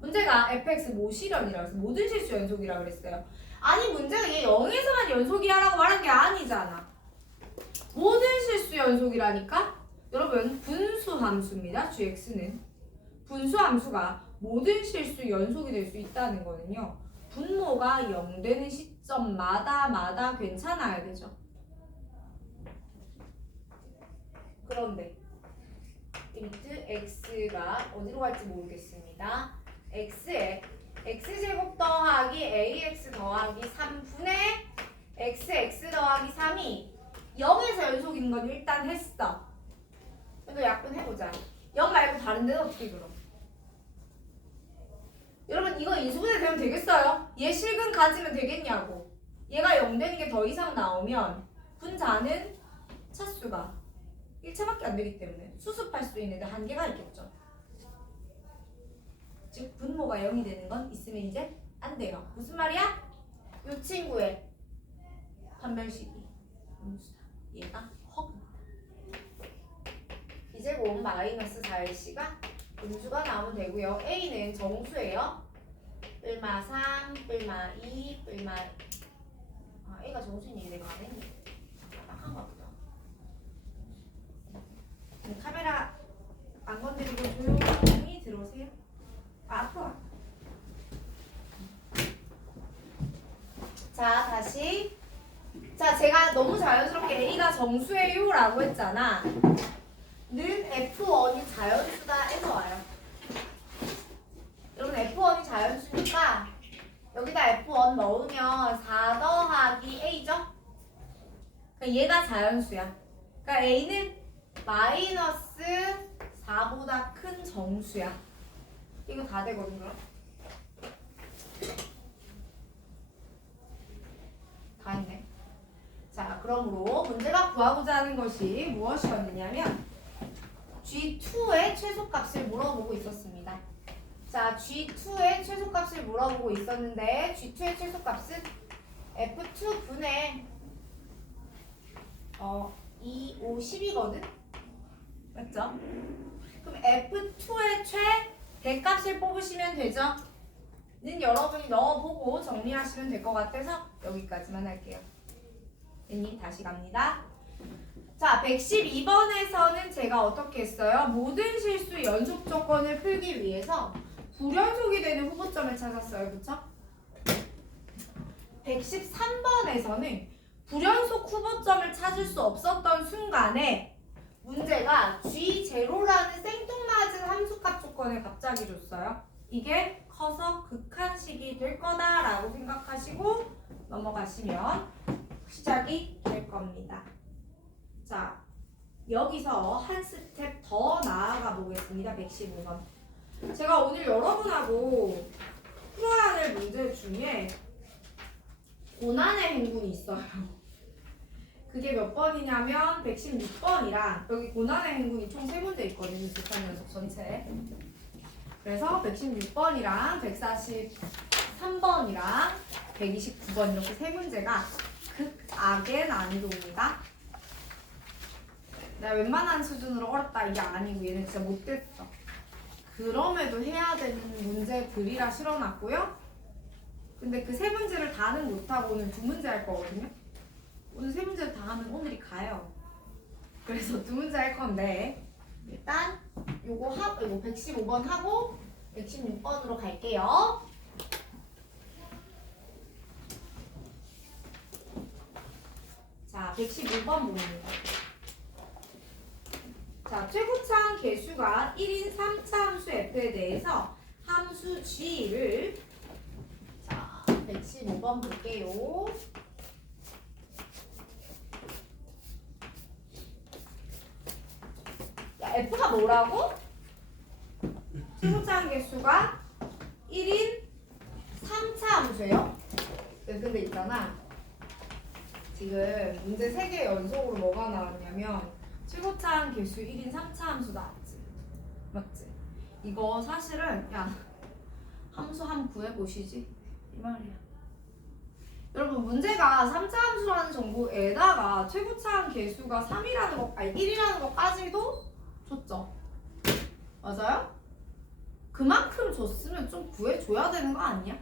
문제가 fx 모실현이라고 해서 모든 실수 연속이라고 그랬어요. 아니 문제가 얘 0에서만 연속이라고 말한 게 아니잖아. 모든 실수 연속이라니까? 여러분 분수 함수입니다. gx는 분수 함수가 모든 실수 연속이 될 수 있다는 거는요. 분모가 0 되는 시점마다 괜찮아야 되죠. 그런데 리미트 x가 어디로 갈지 모르겠습니다. x에 x제곱 더하기 ax 더하기 3분의 xx 더하기 3이 0에서 연속인 건 일단 했어. 그래도 약분해보자. 0 말고 다른 데는 어떻게 그럼? 여러분 이거 인수분해 되면 되겠어요? 얘 실근 가지면 되겠냐고. 얘가 0 되는 게 더 이상 나오면 분자는 차수가 1차밖에 안 되기 때문에 수습할 수 있는데 한계가 있겠죠. 즉 분모가 0이 되는 건 있으면 이제 안 돼요. 무슨 말이야? 이 친구의 판별식이 음수다. 얘가 허구다. 이제곱 마이너스 4ac가 음수가 나오면 되고요. a는 정수예요. 뿔마 3, 뿔마 2, 뿔마 a가 정수인 얘기 내가 안 했네. 딱한 거 같다. 카메라 안 건드리고 조용히 들어오세요. 앞으로 와. 자 다시. 자 제가 너무 자연스럽게 a가 정수예요 라고 했잖아. 는 F1이 자연수다 해서 와요. 여러분 F1이 자연수니까 여기다 F1 넣으면 4 더하기 A죠? 그러니까 얘가 자연수야. 그러니까 A는 마이너스 4보다 큰 정수야. 이거 다 되거든요. 다 했네. 자 그러므로 문제가 구하고자 하는 것이 무엇이었느냐면 G2의 최소값을 물어보고 있었습니다. 자, G2의 최소값을 물어보고 있었는데 G2의 최소값은 F2분의 2, 5, 10이거든? 맞죠? 그럼 F2의 대값을 뽑으시면 되죠? 는 여러분이 넣어보고 정리하시면 될 것 같아서 여기까지만 할게요. 됐니? 다시 갑니다. 자, 112번에서는 제가 어떻게 했어요? 모든 실수 연속 조건을 풀기 위해서 불연속이 되는 후보점을 찾았어요. 그쵸? 113번에서는 불연속 후보점을 찾을 수 없었던 순간에 문제가 G0라는 생뚱맞은 함수값 조건을 갑자기 줬어요. 이게 커서 극한식이 될 거다라고 생각하시고 넘어가시면 시작이 될 겁니다. 자, 여기서 한 스텝 더 나아가 보겠습니다. 115번. 제가 오늘 여러분하고 풀어야 될 문제 중에 고난의 행군이 있어요. 그게 몇 번이냐면 116번이랑 여기 고난의 행군이 총 3문제 있거든요. 비슷한 연속 전체. 그래서 116번이랑 143번이랑 129번 이렇게 3문제가 극악의 난이도입니다. 내가 웬만한 수준으로 어렵다 이게 아니고 얘는 진짜 못됐어. 그럼에도 해야 되는 문제들이라 실어놨고요. 근데 그 3문제를 다는 못하고 오늘 2문제 할 거거든요. 오늘 3문제를 다 하면 오늘이 가요. 그래서 2문제 할 건데 일단 이거 115번 하고 116번으로 갈게요. 자, 115번 봅니다. 자, 최고차항 개수가 1인 3차 함수 f에 대해서 함수 g를 자, 115번 볼게요. 야, f가 뭐라고? 최고차항 개수가 1인 3차 함수예요. 근데 있잖아. 지금 문제 3개 연속으로 뭐가 나왔냐면 최고차항 개수 1인 3차 함수 나왔지. 맞지? 이거 사실은 야 함수 한번 구해보시지 이 말이야. 여러분 문제가 3차 함수라는 정보에다가 최고차항 개수가 3이라는 거 아니 1이라는 것까지도 줬죠. 맞아요? 그만큼 줬으면 좀 구해줘야 되는 거 아니야?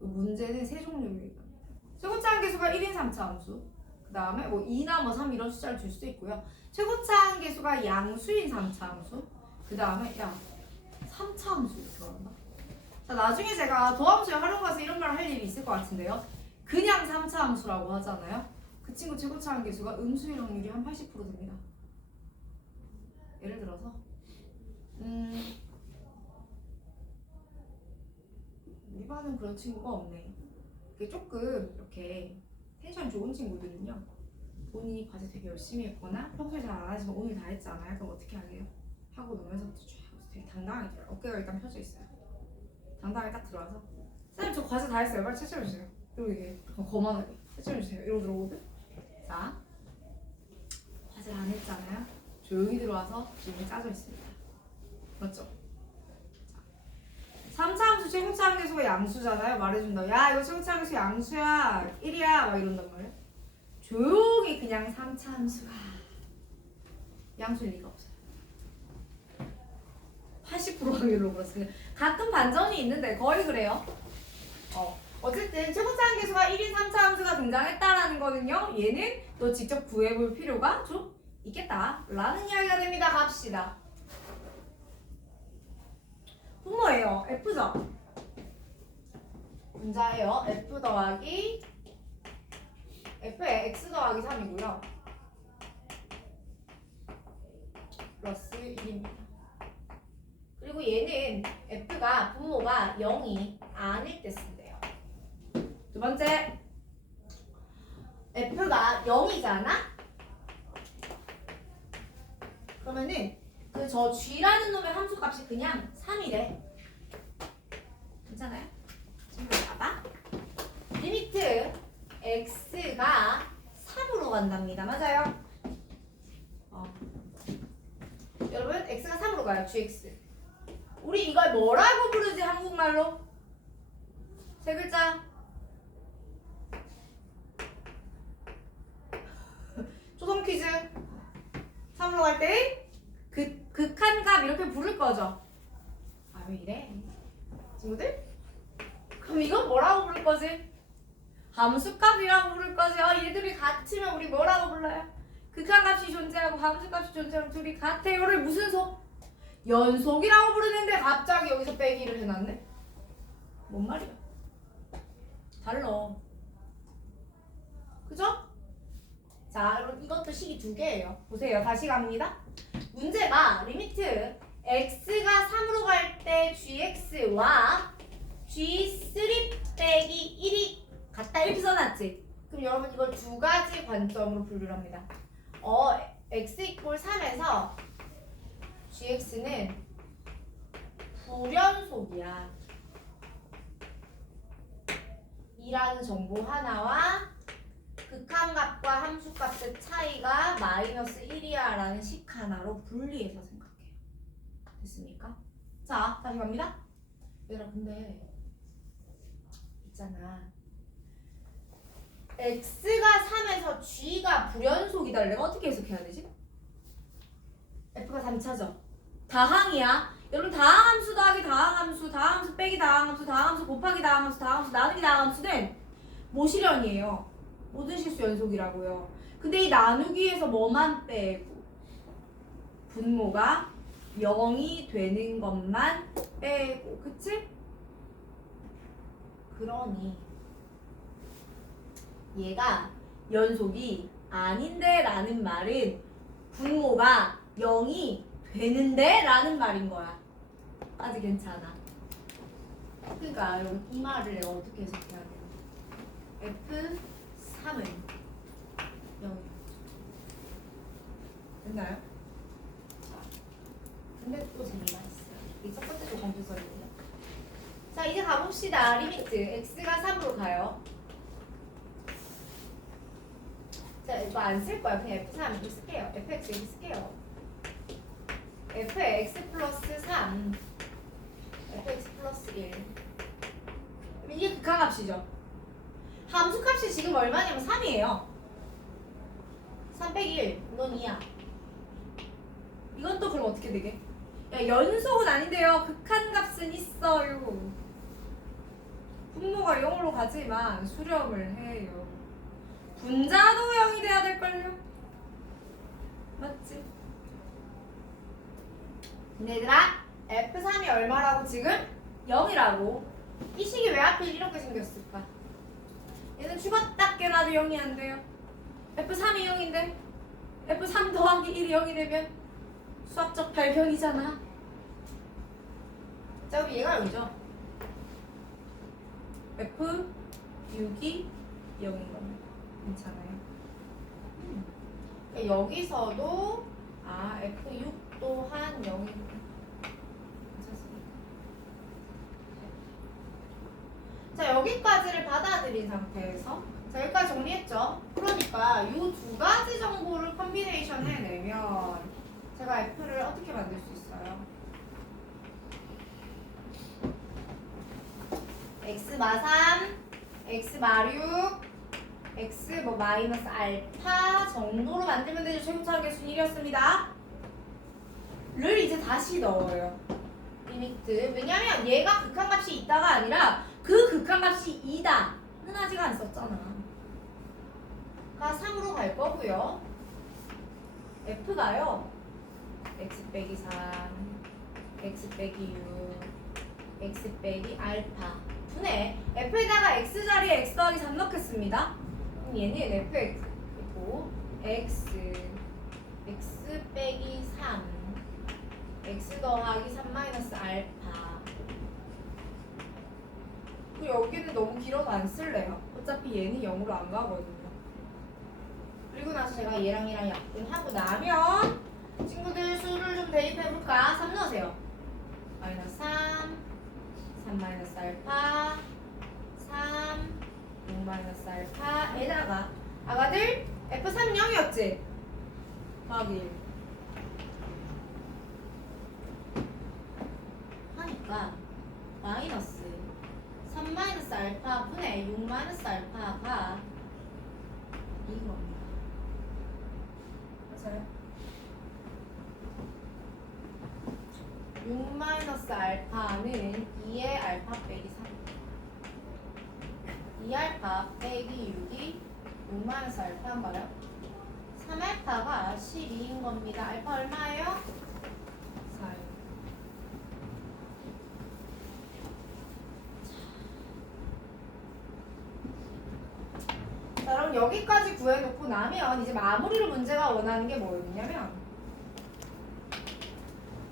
문제는 세 종류로 있답니다. 최고차항 개수가 1인 3차 함수, 그 다음에 뭐 2나 뭐 3 이런 숫자를 줄 수도 있고요. 최고차항 개수가 양수인 3차 함수, 그 다음에 야 3차 함수 이렇게 말한다. 자, 나중에 제가 도함수에 활용해서 이런 말 할 일이 있을 것 같은데요. 그냥 3차 함수라고 하잖아요. 그 친구 최고차항 개수가 음수일 확률이 한 80% 됩니다. 예를 들어서 우리 반은 그런 친구가 없네요. 이게 조금 이렇게 텐션 좋은 친구들은요, 본인이 과제 되게 열심히 했거나 평소에 잘 안 하지만 오늘 다 했잖아요. 그럼 어떻게 하게요? 하고 나면서부터 쫙 되게 당당하게 들어요. 어깨가 일단 펴져 있어요. 당당하게 딱 들어와서 선생님 저 과제 다 했어요. 빨리 채점해주세요. 그리고 이게 거만하게 채점해주세요. 이러고 들어오거든. 자, 과제를 안 했잖아요. 조용히 들어와서 기분이 짜져 있습니다. 맞죠? 3차 함수 최고차항 개수가 양수잖아요. 말해준다. 야 이거 최고차항 개수 양수야 1이야 막 이런단 말이야. 조용히 그냥 3차 함수가 양수일 리가 없어요. 80% 확률로 그렇습니다. 가끔 반전이 있는데 거의 그래요. 어쨌든 최고차항 개수가 1인 3차 함수가 등장했다라는 거는요, 얘는 또 직접 구해볼 필요가 좀 있겠다 라는 이야기가 됩니다. 갑시다. 분모예요. F죠? 분자예요. F 더하기 F에 X 더하기 3이고요. 플러스 1입니다. 그리고 얘는 F가 분모가 0이 아닐 때 쓴대요. 두 번째, F가 0이잖아? 그러면은 그 저 G라는 놈의 함수값이 그냥 3이래. 괜찮아요? 지금 봐봐. 리미트 X가 3으로 간답니다. 맞아요? 여러분 X가 3으로 가요. GX. 우리 이걸 뭐라고 부르지 한국말로? 세 글자. 초성 퀴즈. 3으로 갈 때 극한값 이렇게 부를 거죠. 아 왜 이래? 친구들? 그럼 이건 뭐라고 부를 거지? 함수값이라고 부를 거지. 얘들이 같으면 우리 뭐라고 불러요? 극한값이 존재하고 함수값이 존재하면 둘이 같아. 이거를 무슨 속? 연속이라고 부르는데 갑자기 여기서 빼기를 해놨네? 뭔 말이야? 달라. 그죠? 자, 여러분 이것도 식이 2개예요. 보세요. 다시 갑니다. 문제가 리미트 x가 3으로 갈 때 gx와 g3 빼기 1이 같다 이렇게 써놨지? 그럼 여러분 이걸 2가지 관점으로 분류를 합니다. x 이퀄 3에서 gx는 불연속이야. 이라는 정보 하나와 극한값과 함수값의 차이가 마이너스 1이야 라는 식 하나로 분리해서 생각해요. 됐습니까? 자, 다시 갑니다. 얘들아, 근데 있잖아. x가 3에서 g가 불연속이다. 내가 어떻게 해석해야 되지? f가 3차죠. 다항이야. 여러분, 다항함수 더하기 다항함수, 다항함수 빼기 다항함수, 다항함수 곱하기 다항함수, 다항함수 나누기 다항함수는 모실현이에요. 모든 실수 연속이라고요. 근데 이 나누기에서 뭐만 빼고 분모가 0이 되는 것만 빼고, 그치? 그러니 얘가 연속이 아닌데 라는 말은 분모가 0이 되는데 라는 말인 거야. 아직 괜찮아. 그러니까 여러분, 이 말을 내가 어떻게 해석해야 돼요? F3은 0. 됐나요? 자, 근데 또 재미가 있어요. 이 첫 번째도 검수설이에요. 자, 이제 가봅시다. 리미트 x가 3으로 가요. 자, 이거 안 쓸 거야. 그냥 F3 이렇게 쓸게요. fx 이렇게 쓸게요. fx 플러스 3 fx 플러스 1 이게 극한값이죠. 함수값이 지금 얼마냐면 3이에요. 3 빼기 1 넌 2야. 이건 또 그럼 어떻게 되게? 야, 연속은 아닌데요. 극한값은 있어요. 분모가 0으로 가지만 수렴을 해요. 분자도 0이 돼야 될걸요? 맞지? 근데 얘들아, F3이 얼마라고 지금? 0이라고. 이 식이 왜 하필 이렇게 생겼을까? 얘는 죽었다 깨나도 0이 안 돼요. F3이 0인데 F3 더하기 1이 0이 되면 수학적 발견이잖아. 자, 그럼 얘가 0이죠. F6이 0인 겁니다. 괜찮아요. 여기서도 F6 또한 0이고 괜찮습니까? 자, 여기까지를 받아들인 상태에서 자, 여기까지 정리했죠? 그러니까 이 두 가지 정보를 컨비네이션 해내면 제가 F를 어떻게 만들 수 있어요? x 마 3, x 마 6, x 뭐 마이너스 알파 정도로 만들면 되죠. 최고차원 개수는 1이었습니다. 를 이제 다시 넣어요. 리미트. 왜냐면 얘가 극한값이 있다가 아니라 그 극한값이 2다는 아직 안 썼잖아. 가 3으로 갈 거고요. F가요. x 빼기 3, x 빼기 6, x 빼기 알파 분의 F에다가 x 자리에 x 더하기 3 넣겠습니다. 그럼 얘는 Fx이고 x 빼기 3 x 더하기 3 마이너스 알파. 그리고 여기는 너무 길어서 안 쓸래요. 어차피 얘는 0으로 안 가거든요. 그리고 나서 제가 얘랑 약분하고 나면 친구들 수를 좀 대입해볼까? 3 넣으세요. 마이너스 3 마이너스 알파 3 6 마이너스 알파에다가 아가들 F3 0이었지? 더하기 1 하니까 마이너스 3 마이너스 알파 분의 6 마이너스 알파가 2인 겁니다. 맞아요? 6 마이너스 알파는 2의 알파 빼기 3 2알파 빼기 6이 6 마이너스 알파인가요? 3알파가 12인 겁니다. 알파 얼마예요? 4요. 자, 그럼 여기까지 구해놓고 나면 이제 마무리로 문제가 원하는 게 뭐였냐면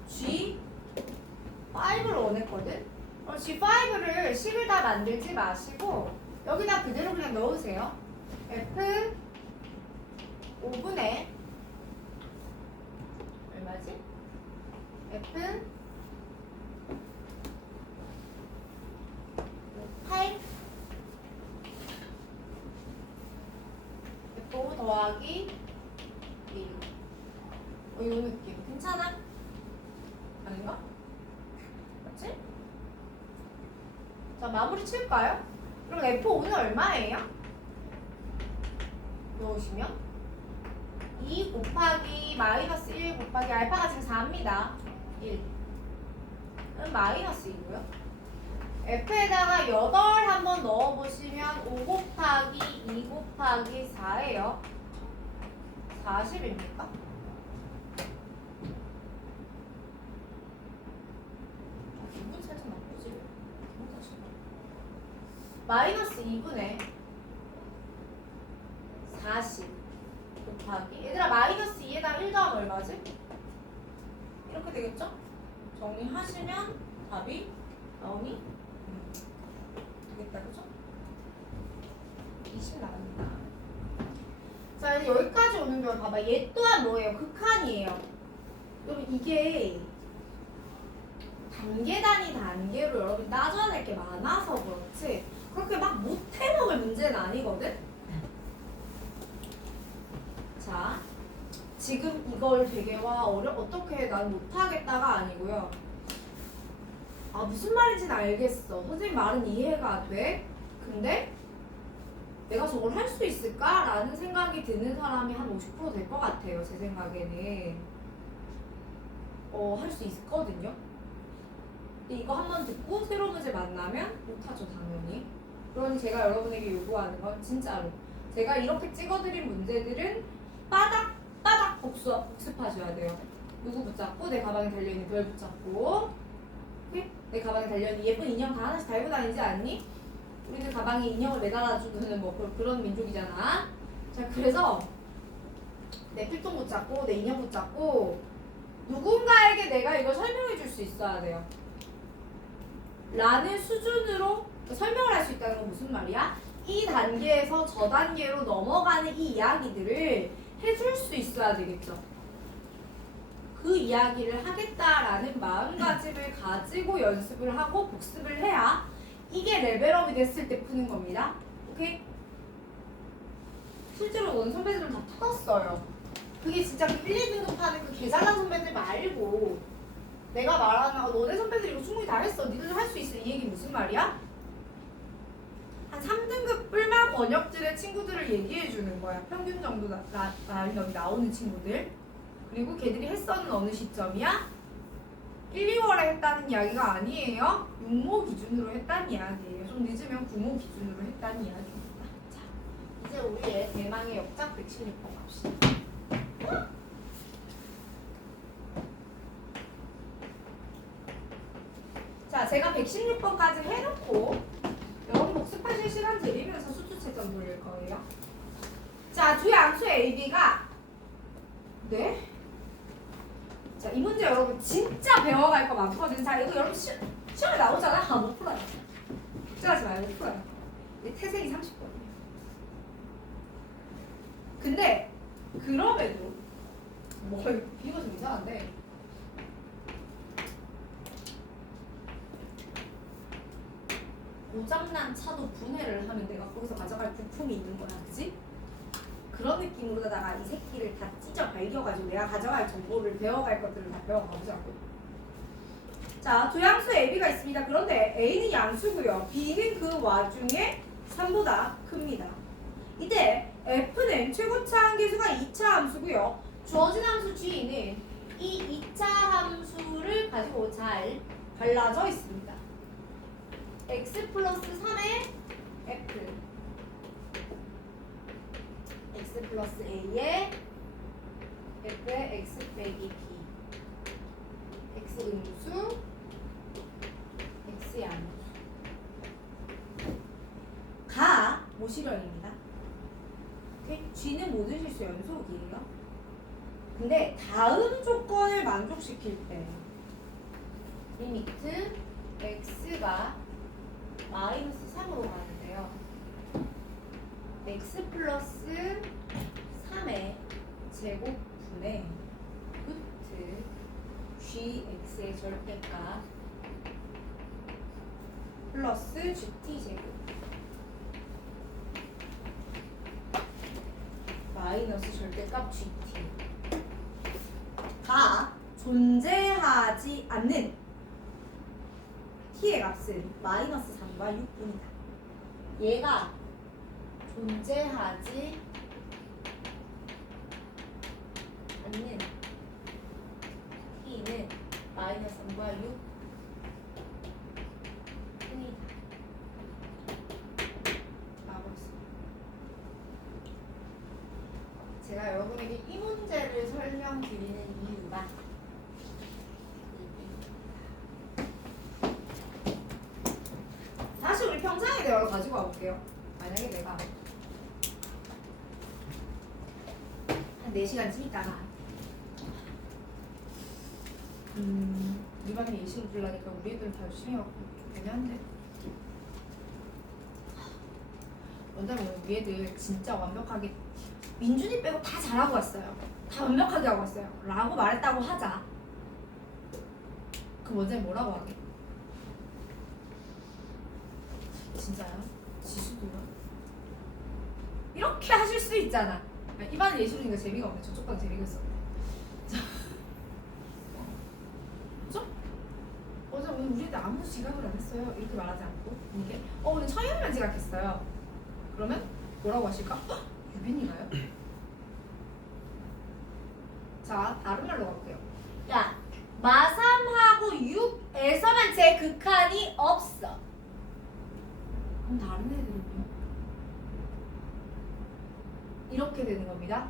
G5를 원했거든? G5를 식을 다 만들지 마시고 여기다 그대로 그냥 넣으세요. F 5분의 써야지. F는 8 F5 더하기 1. 이 느낌 괜찮아? 아닌가? 맞지? 자, 마무리 칠까요? 그럼 F5는 얼마예요? 넣으시면 2 곱하기 마이너스 1 곱하기 알파가 지금 4입니다. 1. 그럼 마이너스 2고요. F에다가 8 한번 넣어보시면 5 곱하기 2 곱하기 4예요. 40입니까? 기분 살짝 나쁘지? 마이너스 2분의 40 곱하기 얘들아 마이너스 2에다 1 더하면 얼마지? 이렇게 되겠죠? 정리하시면 답이 나오니? 되겠다 그죠? 20 나갑니다. 자 이제 여기까지 오는 걸 봐봐. 얘 또한 뭐예요? 극한이에요. 여러분 이게 단계로 여러분 따져야 될 게 많아서 그렇지 그렇게 막 못해먹을 문제는 아니거든? 자, 지금 이걸 되게 어떻게 난 못하겠다가 아니고요. 아 무슨 말인지는 알겠어. 선생님 말은 이해가 돼. 근데 내가 저걸 할 수 있을까? 라는 생각이 드는 사람이 한 50% 될 것 같아요. 제 생각에는. 할 수 있거든요. 근데 이거 한번 듣고 새로운 문제 만나면 못하죠 당연히. 그러니 제가 여러분에게 요구하는 건 진짜로 제가 이렇게 찍어드린 문제들은 빠닥 복습하셔야 돼요. 누구 붙잡고 내 가방에 달려있는 별 붙잡고 오케이? 내 가방에 달려있는 예쁜 인형 다 하나씩 달고 다니지 않니? 우리는 가방에 인형을 매달아주는 뭐 그런 민족이잖아. 자 그래서 내 필통 붙잡고 내 인형 붙잡고 누군가에게 내가 이걸 설명해 줄 수 있어야 돼요. 라는 수준으로 설명을 할 수 있다는 건 무슨 말이야? 이 단계에서 저 단계로 넘어가는 이 이야기들을 해줄 수 있어야 되겠죠. 그 이야기를 하겠다라는 마음가짐을 가지고 연습을 하고 복습을 해야 이게 레벨업이 됐을 때 푸는 겁니다. 오케이? 실제로 너는 선배들은 다 풀었어요. 그게 진짜 그 1, 2등급 하는 그 계산한 선배들 말고 내가 말하는 너네 선배들이 이거 충분히 다 했어. 니들도 할 수 있어. 이 얘기 무슨 말이야? 한 3등급 뿔마 번역들의 친구들을 얘기해 주는 거야. 평균 정도 여기 나오는 친구들. 그리고 걔들이 했었는 어느 시점이야? 1, 2월에 했다는 이야기가 아니에요. 6모 기준으로 했다는 이야기예요. 좀 늦으면 9모 기준으로 했다는 이야기입니다. 자, 이제 우리의 대망의 역작 116번 갑시다. 자, 제가 116번까지 해놓고 여러분 복습하실 시간 드리면서 수투 채점 돌릴 거예요. 자, 두 양수 AB가 네? 자, 이 문제 여러분 진짜 배워갈 거 많거든요. 자, 이거 여러분 시험에 나오잖아. 아, 못 풀어요. 걱정하지 말고 풀어요. 이 태생이 30번이에요. 근데 그럼에도 이거 좀 이상한데 고장난 차도 분해를 하면 내가 거기서 가져갈 부품이 있는 거야, 그치? 그런 느낌으로다가 이 새끼를 다 찢어 발겨가지고 내가 가져갈 정보를 배워갈 것들을 다 배워가보자고. 자, 두 양수 AB가 있습니다. 그런데 A는 양수고요. B는 그 와중에 3보다 큽니다. 이때 F는 최고차 함계수가 2차 함수고요. 주어진 함수 G는 이 2차 함수를 가지고 잘 발라져 있습니다. x 플러스 3의 f x 플러스 a의 f의 x 빼기 b x 음수 x 양수 가 모실형입니다. G는 모든 실수 연속이에요. 근데 다음 조건을 만족시킬 때 리미트 x가 마이너스 3으로 가는데요. x 플러스 3의 제곱분의 루트 gx의 절대값 플러스 gt 제곱 마이너스 절대값 gt가 존재하지 않는 t의 값은 마이너스 3과 6분이다. 얘가 존재하지 않는 t는 마이너스 3과 6분이다. 나와버렸습니다. 제가 여러분에게 이 문제를 설명드리는 이유가 다시 우리 평상의 대화를 가지고 와볼게요. 만약에 내가 한 4시간쯤 있다가 이반에 예시를 보려니까 우리 애들은 다 열심히 해갖고 좀 애매한데 원장님 우리 애들 진짜 완벽하게 민준이 빼고 다 잘하고 왔어요. 다 완벽하게 하고 왔어요. 라고 말했다고 하자. 그럼 원장님 뭐라고 하게? 진짜요? 지수도요? 이렇게 하실 수 있잖아. 이반에 예시로니까 재미가 없네. 저쪽 반 재미가 있어. 그죠? 어제 오늘 우리 애들 아무 지각을 안 했어요. 이렇게 말하지 않고 이게 오늘 청일만 지각했어요. 그러면 뭐라고 하실까? 헉, 유빈이가요? 자 다른 말로 가볼게요. 야 마3하고 6에서만 제 극한이 없어. 그럼 다른 애들은요? 이렇게 되는 겁니다.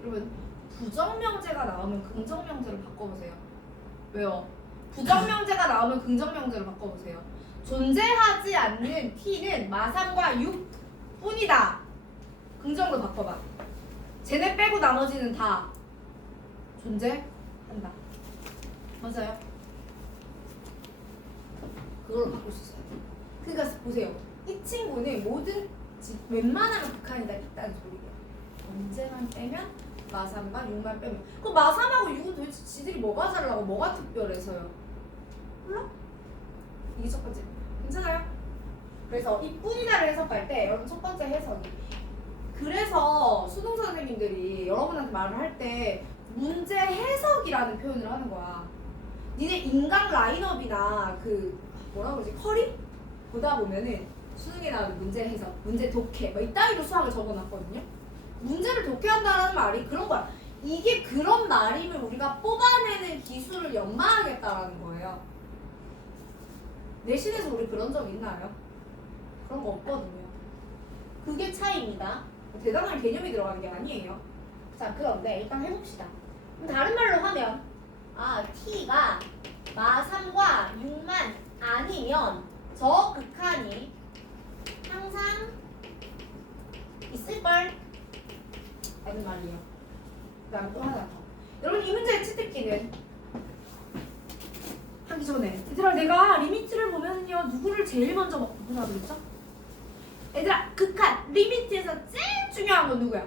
여러분 부정명제가 나오면 긍정명제로 바꿔보세요. 왜요? 부정명제가 나오면 긍정명제로 바꿔보세요. 존재하지 않는 t는 마3과 6뿐이다. 긍정으로 바꿔봐. 쟤네 빼고 나머지는 다 존재한다. 맞아요? 그걸로 바꿀 수 있어요. 그러니까 보세요. 이 친구는 모든 웬만하면 극한이다 있다는 소리예요. 언제만 빼면 마3과 6만 빼면 그럼 마3하고 6은 도대체 지들이 뭐가 잘나고 뭐가 특별해서요? 몰라? 이게 첫 번째. 괜찮아요? 그래서 이 뿐이다를 해석할 때 여러분 첫 번째 해석이 그래서 수능 선생님들이 여러분한테 말을 할 때 문제 해석이라는 표현을 하는 거야. 니네 인강 라인업이나 그 뭐라고 그러지? 커리? 보다 보면은 수능에 나오는 문제 해석, 문제 독해 뭐 이따위로 수학을 적어놨거든요. 문제를 독해한다는 말이 그런 거야. 이게 그런 말임을 우리가 뽑아내는 기술을 연마하겠다라는 거예요. 내신에서 우리 그런 적 있나요? 그런 거 없거든요. 그게 차이입니다. 대단한 개념이 들어가는 게 아니에요. 자, 그런데 일단 해봅시다. 그럼 다른 말로 하면 t가 마3과 6만 아니면 저 극한이 항상 있을걸 라는 말이에요. 그 다음 또 하나 더. 여러분 이 문제의 치트키는 하기 전에 얘들아 내가 리미트를 보면요 누구를 제일 먼저 뭐라 그랬죠? 얘들아 극한 리미트에서 제일 중요한 건 누구야?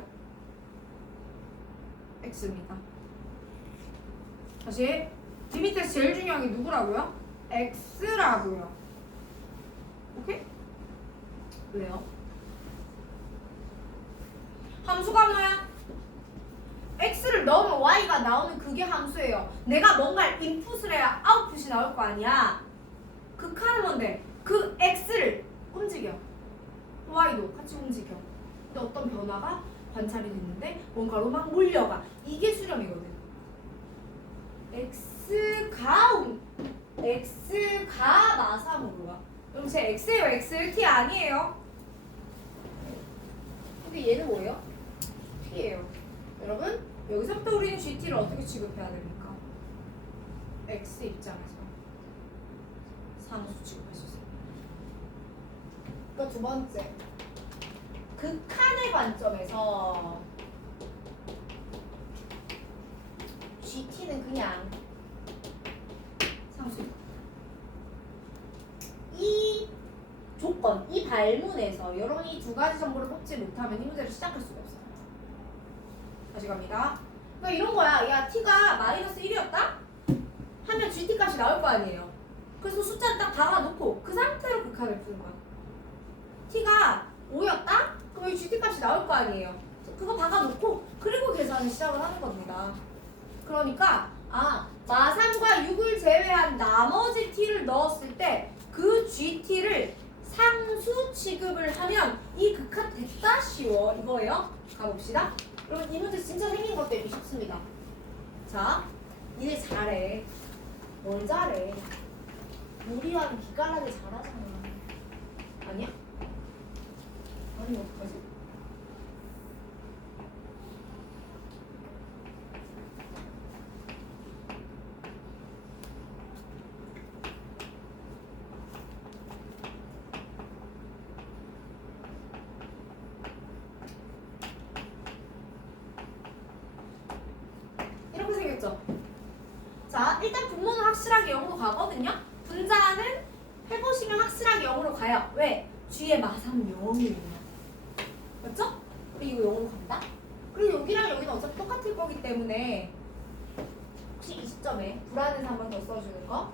x입니다. 다시 리미트에서 제일 중요한 게 누구라고요? x라고요. 오케이? 왜요? 함수가 뭐야? x를 넣으면 y가 나오는 그게 함수예요. 내가 뭔가를 인풋을 해야 아웃풋이 나올 거 아니야. 극한은 뭔데? 그 x를 움직여. y도 같이 움직여. 근데 어떤 변화가 관찰이 됐는데 뭔가로 막 몰려가. 이게 수렴이거든. x가 마3으로 가. 그럼 제 x예요. x t 아니에요. 근데 얘는 뭐예요? t예요. 여러분 여기서부터 우리는 gt를 어떻게 취급해야 됩니까? x 입장에서 상수 취급할 수 있어요. 그러니까 두 번째 극한의 관점에서 gt는 그냥 상수. 이 조건, 이 발문에서 여러분이 이 두 가지 정보를 뽑지 못하면 이 문제를 시작할 수가 없어요. 다시 갑니다. 그러니까 이런 거야. 야 t가 마이너스 1이었다? 하면 gt 값이 나올 거 아니에요. 그래서 숫자를 딱 박아놓고 그 상태로 극한을 푸는 거야. t가 5였다? 그럼 여기 gt 값이 나올 거 아니에요. 그거 박아놓고 그리고 계산을 시작을 하는 겁니다. 그러니까 마삼과 6을 제외한 나머지 t를 넣었을 때 그 gt를 상수 취급을 하면 이 극한 됐다 쉬워 이거예요. 가봅시다. 여러분 이 문제 진짜 생긴 것 때문에 쉽습니다. 자, 니네 잘해. 뭘 잘해? 우리와는 기깔나게 잘하잖아. 아니야? 아니 어떡하지? 이렇게 생겼죠? 자, 일단 분모는 확실하게 0으로 가거든요? 분자는 해보시면 확실하게 0으로 가요. 왜? G의 마삼 0이에요. 맞죠? 그리고 이거 0으로 간다? 그리고 여기랑 여기는 어차피 똑같을 거기 때문에 혹시 이 시점에 불안해서 한 번 더 써주는 거?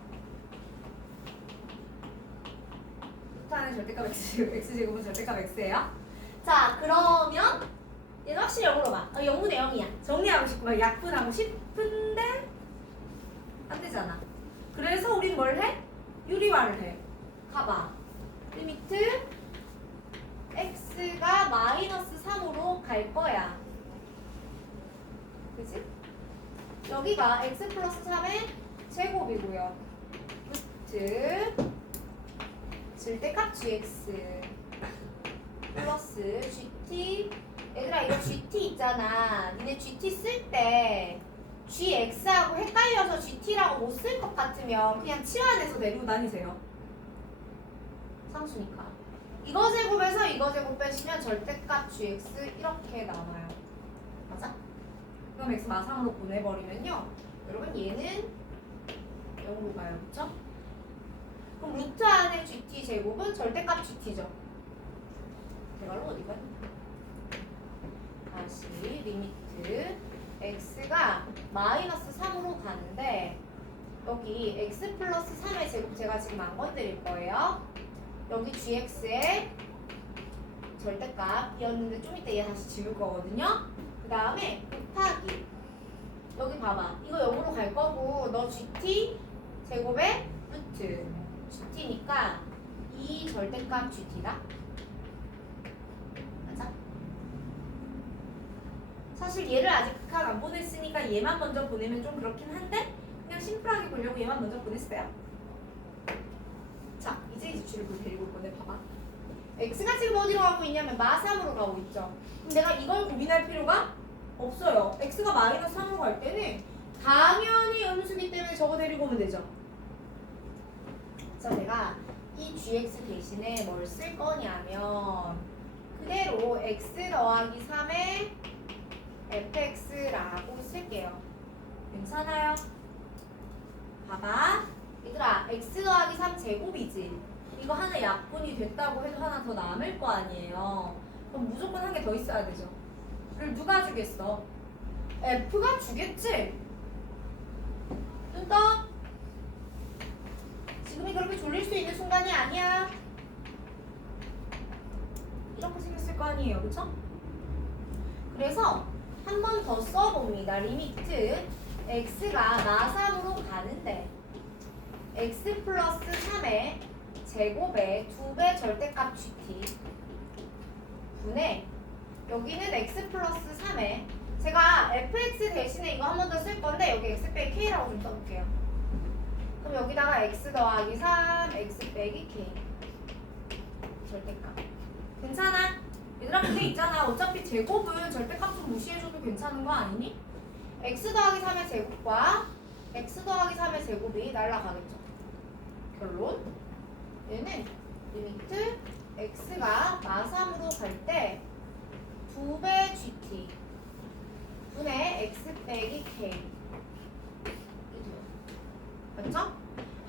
루트안의 절대값 x제곱은 절대값 x예요. 자, 그러면 얘는 확실히 0으로 가. 0분의 0이야. 정리하고 싶고 막 약분하고 싶은데 안 되잖아. 그래서 우린 뭘 해? 유리화를 해. 가봐. 리미트 x가 마이너스 3으로 갈 거야. 그치? 여기가 x 플러스 3의 제곱이고요. 루트 절대값 gx 플러스 gt. 얘들아 이거 gt 있잖아. 니네 gt 쓸 때 gx하고 헷갈려서 gt라고 못 쓸 것 같으면 그냥 치환해서 내리고 다니세요. 상수니까. 이거 제곱에서 이거 제곱 빼시면 절대값 gx 이렇게 남아요. 맞아? 그럼 x 마상으로 보내버리면요. 여러분 얘는 0으로 가요. 그쵸? 그럼 루트 안에 gt 제곱은 절대값 gt죠. 대괄호 어디 가요? 다시 리미트 x가 마이너스 3으로 가는데 여기 x 플러스 3의 제곱 제가 지금 안 건드릴 거예요. 여기 gx의 절대값이었는데 좀 이따 얘 다시 지울 거거든요. 그 다음에 곱하기 여기 봐봐. 이거 0으로 갈 거고 너 gt 제곱의 루트 gt니까 이 절대값 gt다. 맞아? 사실 얘를 아직 극한 안 보냈으니까 얘만 먼저 보내면 좀 그렇긴 한데 그냥 심플하게 보려고 얘만 먼저 보냈어요. 자, 이제 이 G를 데리고 올 건데 봐봐. X가 지금 어디로 가고 있냐면 마3으로 가고 있죠. 그럼 내가 이걸 고민할 필요가 없어요. X가 마이너스 3으로 갈 때는 당연히 음수기 때문에 저거 데리고 오면 되죠. 그래서 내가 이 GX 대신에 뭘 쓸 거냐면 그대로 X 더하기 3의 fx라고 쓸게요. 괜찮아요? 봐봐. 얘들아 x 더하기 3 제곱이지. 이거 하나 약분이 됐다고 해도 하나 더 남을 거 아니에요. 그럼 무조건 한 개 더 있어야 되죠. 그걸 누가 주겠어? f가 주겠지? 눈 떠? 지금이 그렇게 졸릴 수 있는 순간이 아니야. 이렇게 생겼을 거 아니에요. 그쵸? 그래서 한 번 더 써봅니다. 리미트 x가 마3으로 가는데 x 플러스 3의 제곱의 2배 절대값 gt 분의 여기는 x 플러스 3의 제가 fx 대신에 이거 한 번 더 쓸 건데 여기 x 빼기 k라고 좀 써볼게요. 그럼 여기다가 x 더하기 3 x 빼기 k 절대값. 괜찮아? 얘들아 근데 있잖아. 어차피 제곱은 절대값 좀 무시해줘도 괜찮은 거 아니니? x 더하기 3의 제곱과 x 더하기 3의 제곱이 날라가겠죠. 결론 얘는 리미트 x가 마3으로 갈 때 2배 gt 분의 x 빼기 k 맞죠?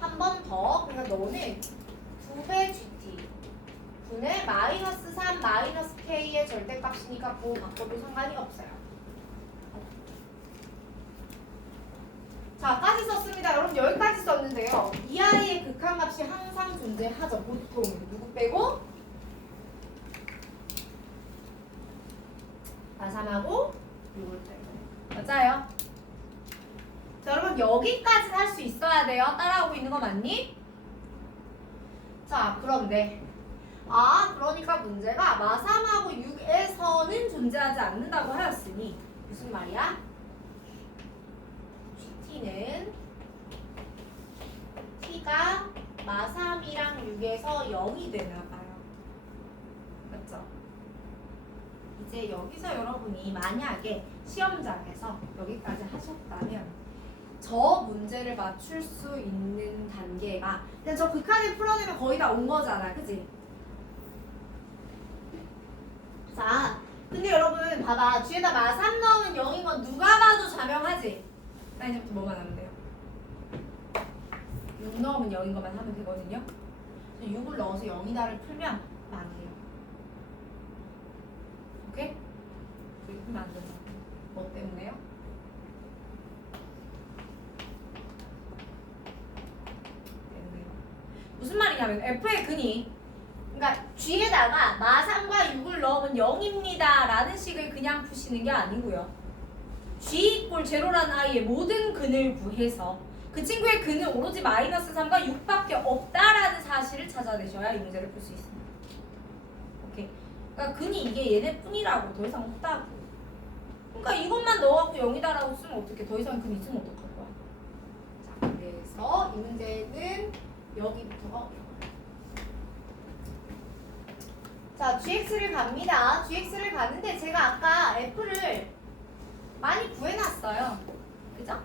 한 번 더. 그러니까 너는 2배 gt 분의 마이너스 3 마이너스 k의 절대값이니까 그거 바꿔도 상관이 없어요. 여러분 여기까지 썼는데요. 이 아이의 극한값이 항상 존재하죠. 보통 누구 빼고? 마삼하고 6을 빼고. 맞아요. 자, 여러분 여기까지 할 수 있어야 돼요. 따라오고 있는 거 맞니? 자, 그런데 그러니까 문제가 마3하고 6에서는 존재하지 않는다고 하였으니 무슨 말이야? GT는 T가 마3이랑 6에서 0이 되나봐요. 맞죠? 이제 여기서 여러분이 만약에 시험장에서 여기까지 하셨다면 저 문제를 맞출 수 있는 단계가 그냥 저 극한을 풀어내면 거의 다 온 거잖아. 그치? 자, 근데 여러분 봐봐. 뒤에다 마3 넣으면 0인 건 누가 봐도 자명하지? 나 이제부터 뭐만 하면 돼요? 6 넣으면 0인 것만 하면 되거든요. 6을 넣어서 0이다를 풀면 망해요. 오케이? 그렇게 풀면 안 되죠. 뭐 때문에요? 무슨 말이냐면 F의 근이 그러니까 G에다가 마3과 6을 넣으면 0입니다 라는 식을 그냥 푸시는 게 아니고요. G 이꼴 제로라는 아이의 모든 근을 구해서 그 친구의 근은 오로지 마이너스 3과 6밖에 없다라는 사실을 찾아내셔야 이 문제를 풀 수 있습니다. 오케이. 그러니까 근이 이게 얘네뿐이라고 더 이상 없다고. 그러니까 이것만 넣어갖고 0이다라고 쓰면 어떻게 더 이상 근이 있으면 어떡할 거야. 자, 그래서 이 문제는 여기부터가 자, gx를 갑니다. gx를 가는데 제가 아까 f를 많이 구해놨어요. 그죠?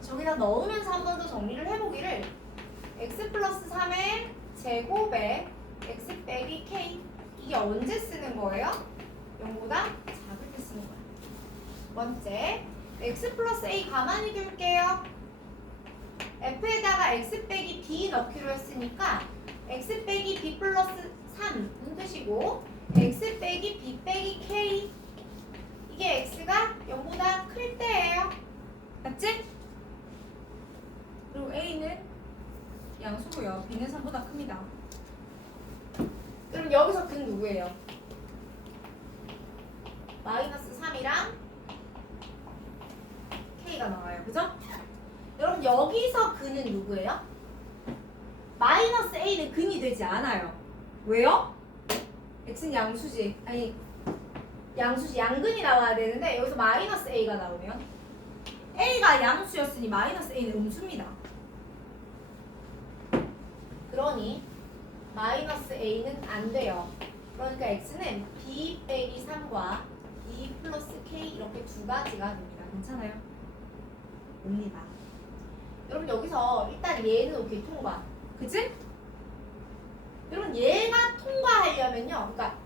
저기다 넣으면서 한 번 더 정리를 해보기를 x 플러스 3의 제곱에 x 빼기 k 이게 언제 쓰는 거예요? 0보다 작을 때 쓰는 거예요. 두 번째, x 플러스 a 가만히 둘게요. f에다가 x 빼기 b 넣기로 했으니까 x 빼기 b 플러스 3은 뜻이고 x 빼기 b 빼기 k 이게 x가 0보다 클 때예요. 맞지? 그리고 a는 양수고요. b는 3보다 큽니다. 그럼 여기서 근 누구예요? 마이너스 3이랑 k가 나와요. 그죠? 여러분 여기서 근은 누구예요? 마이너스 a는 근이 되지 않아요. 왜요? x는 양수지. 아니 양수지 양근이 나와야 되는데 여기서 마이너스 a가 나오면 a가 양수였으니 마이너스 a는 음수입니다. 그러니 마이너스 a는 안 돼요. 그러니까 x는 b 빼기 3과 b 플러스 k 이렇게 두 가지가 됩니다. 괜찮아요? 옵니다. 여러분 여기서 일단 얘는 오케이 통과. 그치? 여러분 얘가 통과하려면요. 그러니까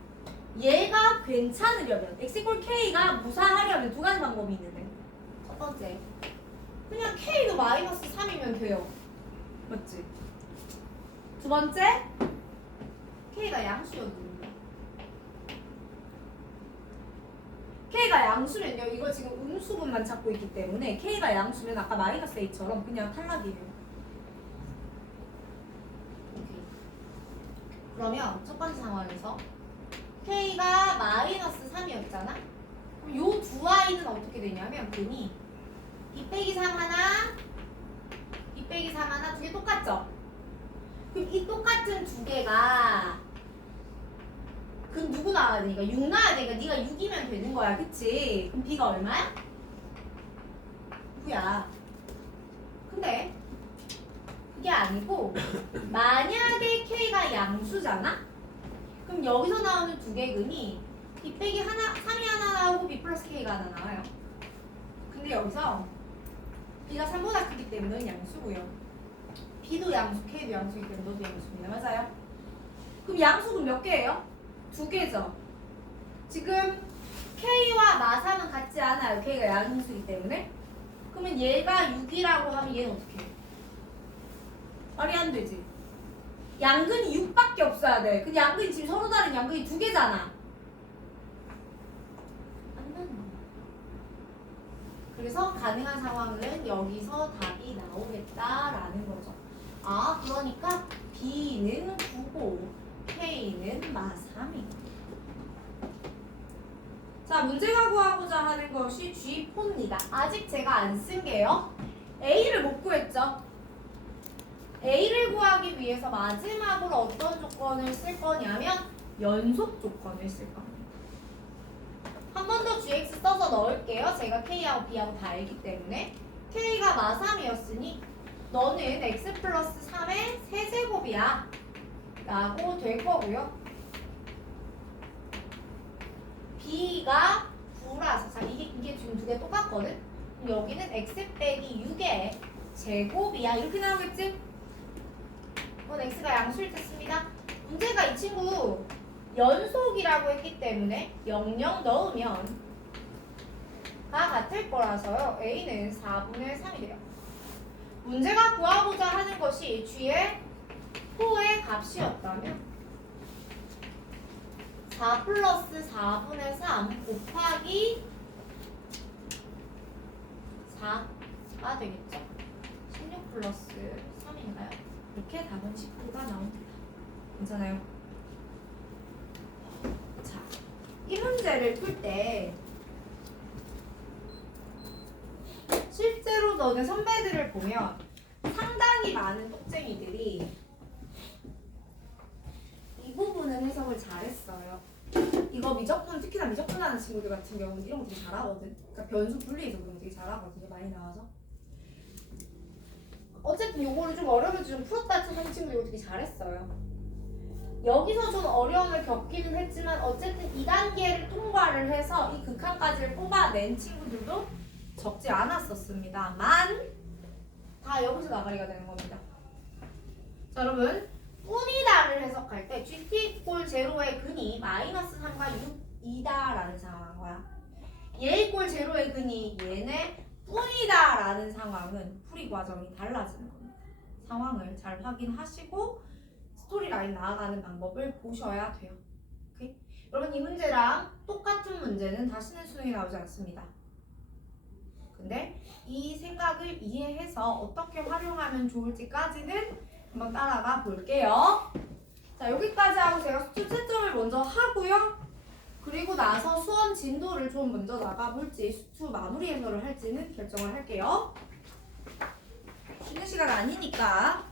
얘가 괜찮으려면 x 이퀄 k가 무사하려면 두 가지 방법이 있는데 첫 번째 그냥 k도 마이너스 3이면 돼요. 맞지? 두 번째 k가 양수여도 됩니다. k가 양수면요. 이거 지금 음수분만 찾고 있기 때문에 k가 양수면 아까 마이너스 a처럼 그냥 탈락이에요. 그러면 첫 번째 상황에서 k가 마이너스 3이었잖아? 그럼 요 두 아이는 어떻게 되냐면 근이 2 빼기 3 하나 2 빼기 3 하나 두 개 똑같죠? 그럼 이 똑같은 두 개가 근 누구 나와야 되니까 6 나와야 되니까 네가 6이면 되는 거야. 그치? 그럼 b가 얼마야? 9야. 근데 그게 아니고 만약에 k가 양수잖아? 그럼 여기서 나오는 두 개 근이 b 빼기 하나 3이 하나 나오고 b 플러스 k가 하나 나와요. 근데 여기서 b가 3보다 크기 때문에 넌 양수고요. b도 양수, k도 양수이기 때문에 너도 양수입니다. 맞아요? 그럼 양수는 몇 개예요? 두 개죠. 지금 k와 마3은 같지 않아요. k가 양수이기 때문에. 그러면 얘가 6이라고 하면 얘는 어떻게 해요? 말이 안 되지. 양근이 6밖에 없어야 돼. 근데 양근이 지금 서로 다른 양근이 두 개잖아. 안 맞는 거야. 그래서 가능한 상황은 여기서 답이 나오겠다라는 거죠. 아, 그러니까 B는 9고 K는 마3이. 자, 문제가 구하고자 하는 것이 G4입니다. 아직 제가 안 쓴 게요. A를 못 구했죠. A를 구하기 위해서 마지막으로 어떤 조건을 쓸 거냐면 연속 조건을 쓸 겁니다. 한 번 더 GX 써서 넣을게요. 제가 K하고 B하고 다 알기 때문에 K가 마3이었으니 너는 X 플러스 3의 세제곱이야 라고 될 거고요. B가 9라서 자 이게 지금 두 개 똑같거든? 그럼 여기는 X 빼기 6의 제곱이야 이렇게 나오겠지? 이건 X가 양수일 때 씁니다. 문제가 이 친구 연속이라고 했기 때문에 00 넣으면 다 같을 거라서요. A는 4분의 3이 돼요. 문제가 구하고자 하는 것이 G의 호의 값이었다면 4 플러스 4분의 3 곱하기 4가 되겠죠. 16 플러스 3인가요? 이렇게 답은 19가 나옵니다. 괜찮아요? 자, 이 문제를 풀 때 실제로 너네 선배들을 보면 상당히 많은 똑쟁이들이 이 부분은 해석을 잘했어요. 이거 미적분, 특히나 미적분 하는 친구들 같은 경우는 이런 거 되게 잘하거든. 그러니까 변수 분리해서 그런 거 되게 잘하거든요. 많이 나와서. 어쨌든 요거를 좀 어려움을 좀 풀었다 하는 친구들 이거 되게 잘했어요. 여기서 좀 어려움을 겪기는 했지만 어쨌든 2단계를 통과를 해서 이 극한까지를 뽑아낸 친구들도 적지 않았었습니다만 다 여기서 나가리가 되는 겁니다. 자, 여러분 뿐이다를 해석할 때 GT 이꼴 제로의 근이 마이너스 3과 6이다라는 상황과 얘 이꼴 제로의 근이 얘네 뿐이다라는 상황은 풀이 과정이 달라지는 겁니다. 상황을 잘 확인하시고 스토리라인 나아가는 방법을 보셔야 돼요. 오케이? 여러분 이 문제랑 똑같은 문제는 다시는 수능에 나오지 않습니다. 근데 이 생각을 이해해서 어떻게 활용하면 좋을지까지는 한번 따라가 볼게요. 자, 여기까지 하고 제가 수투 채점을 먼저 하고요. 그리고 나서 수험 진도를 좀 먼저 나가볼지 수투 마무리 해설을 할지는 결정을 할게요. 쉬는 시간 아니니까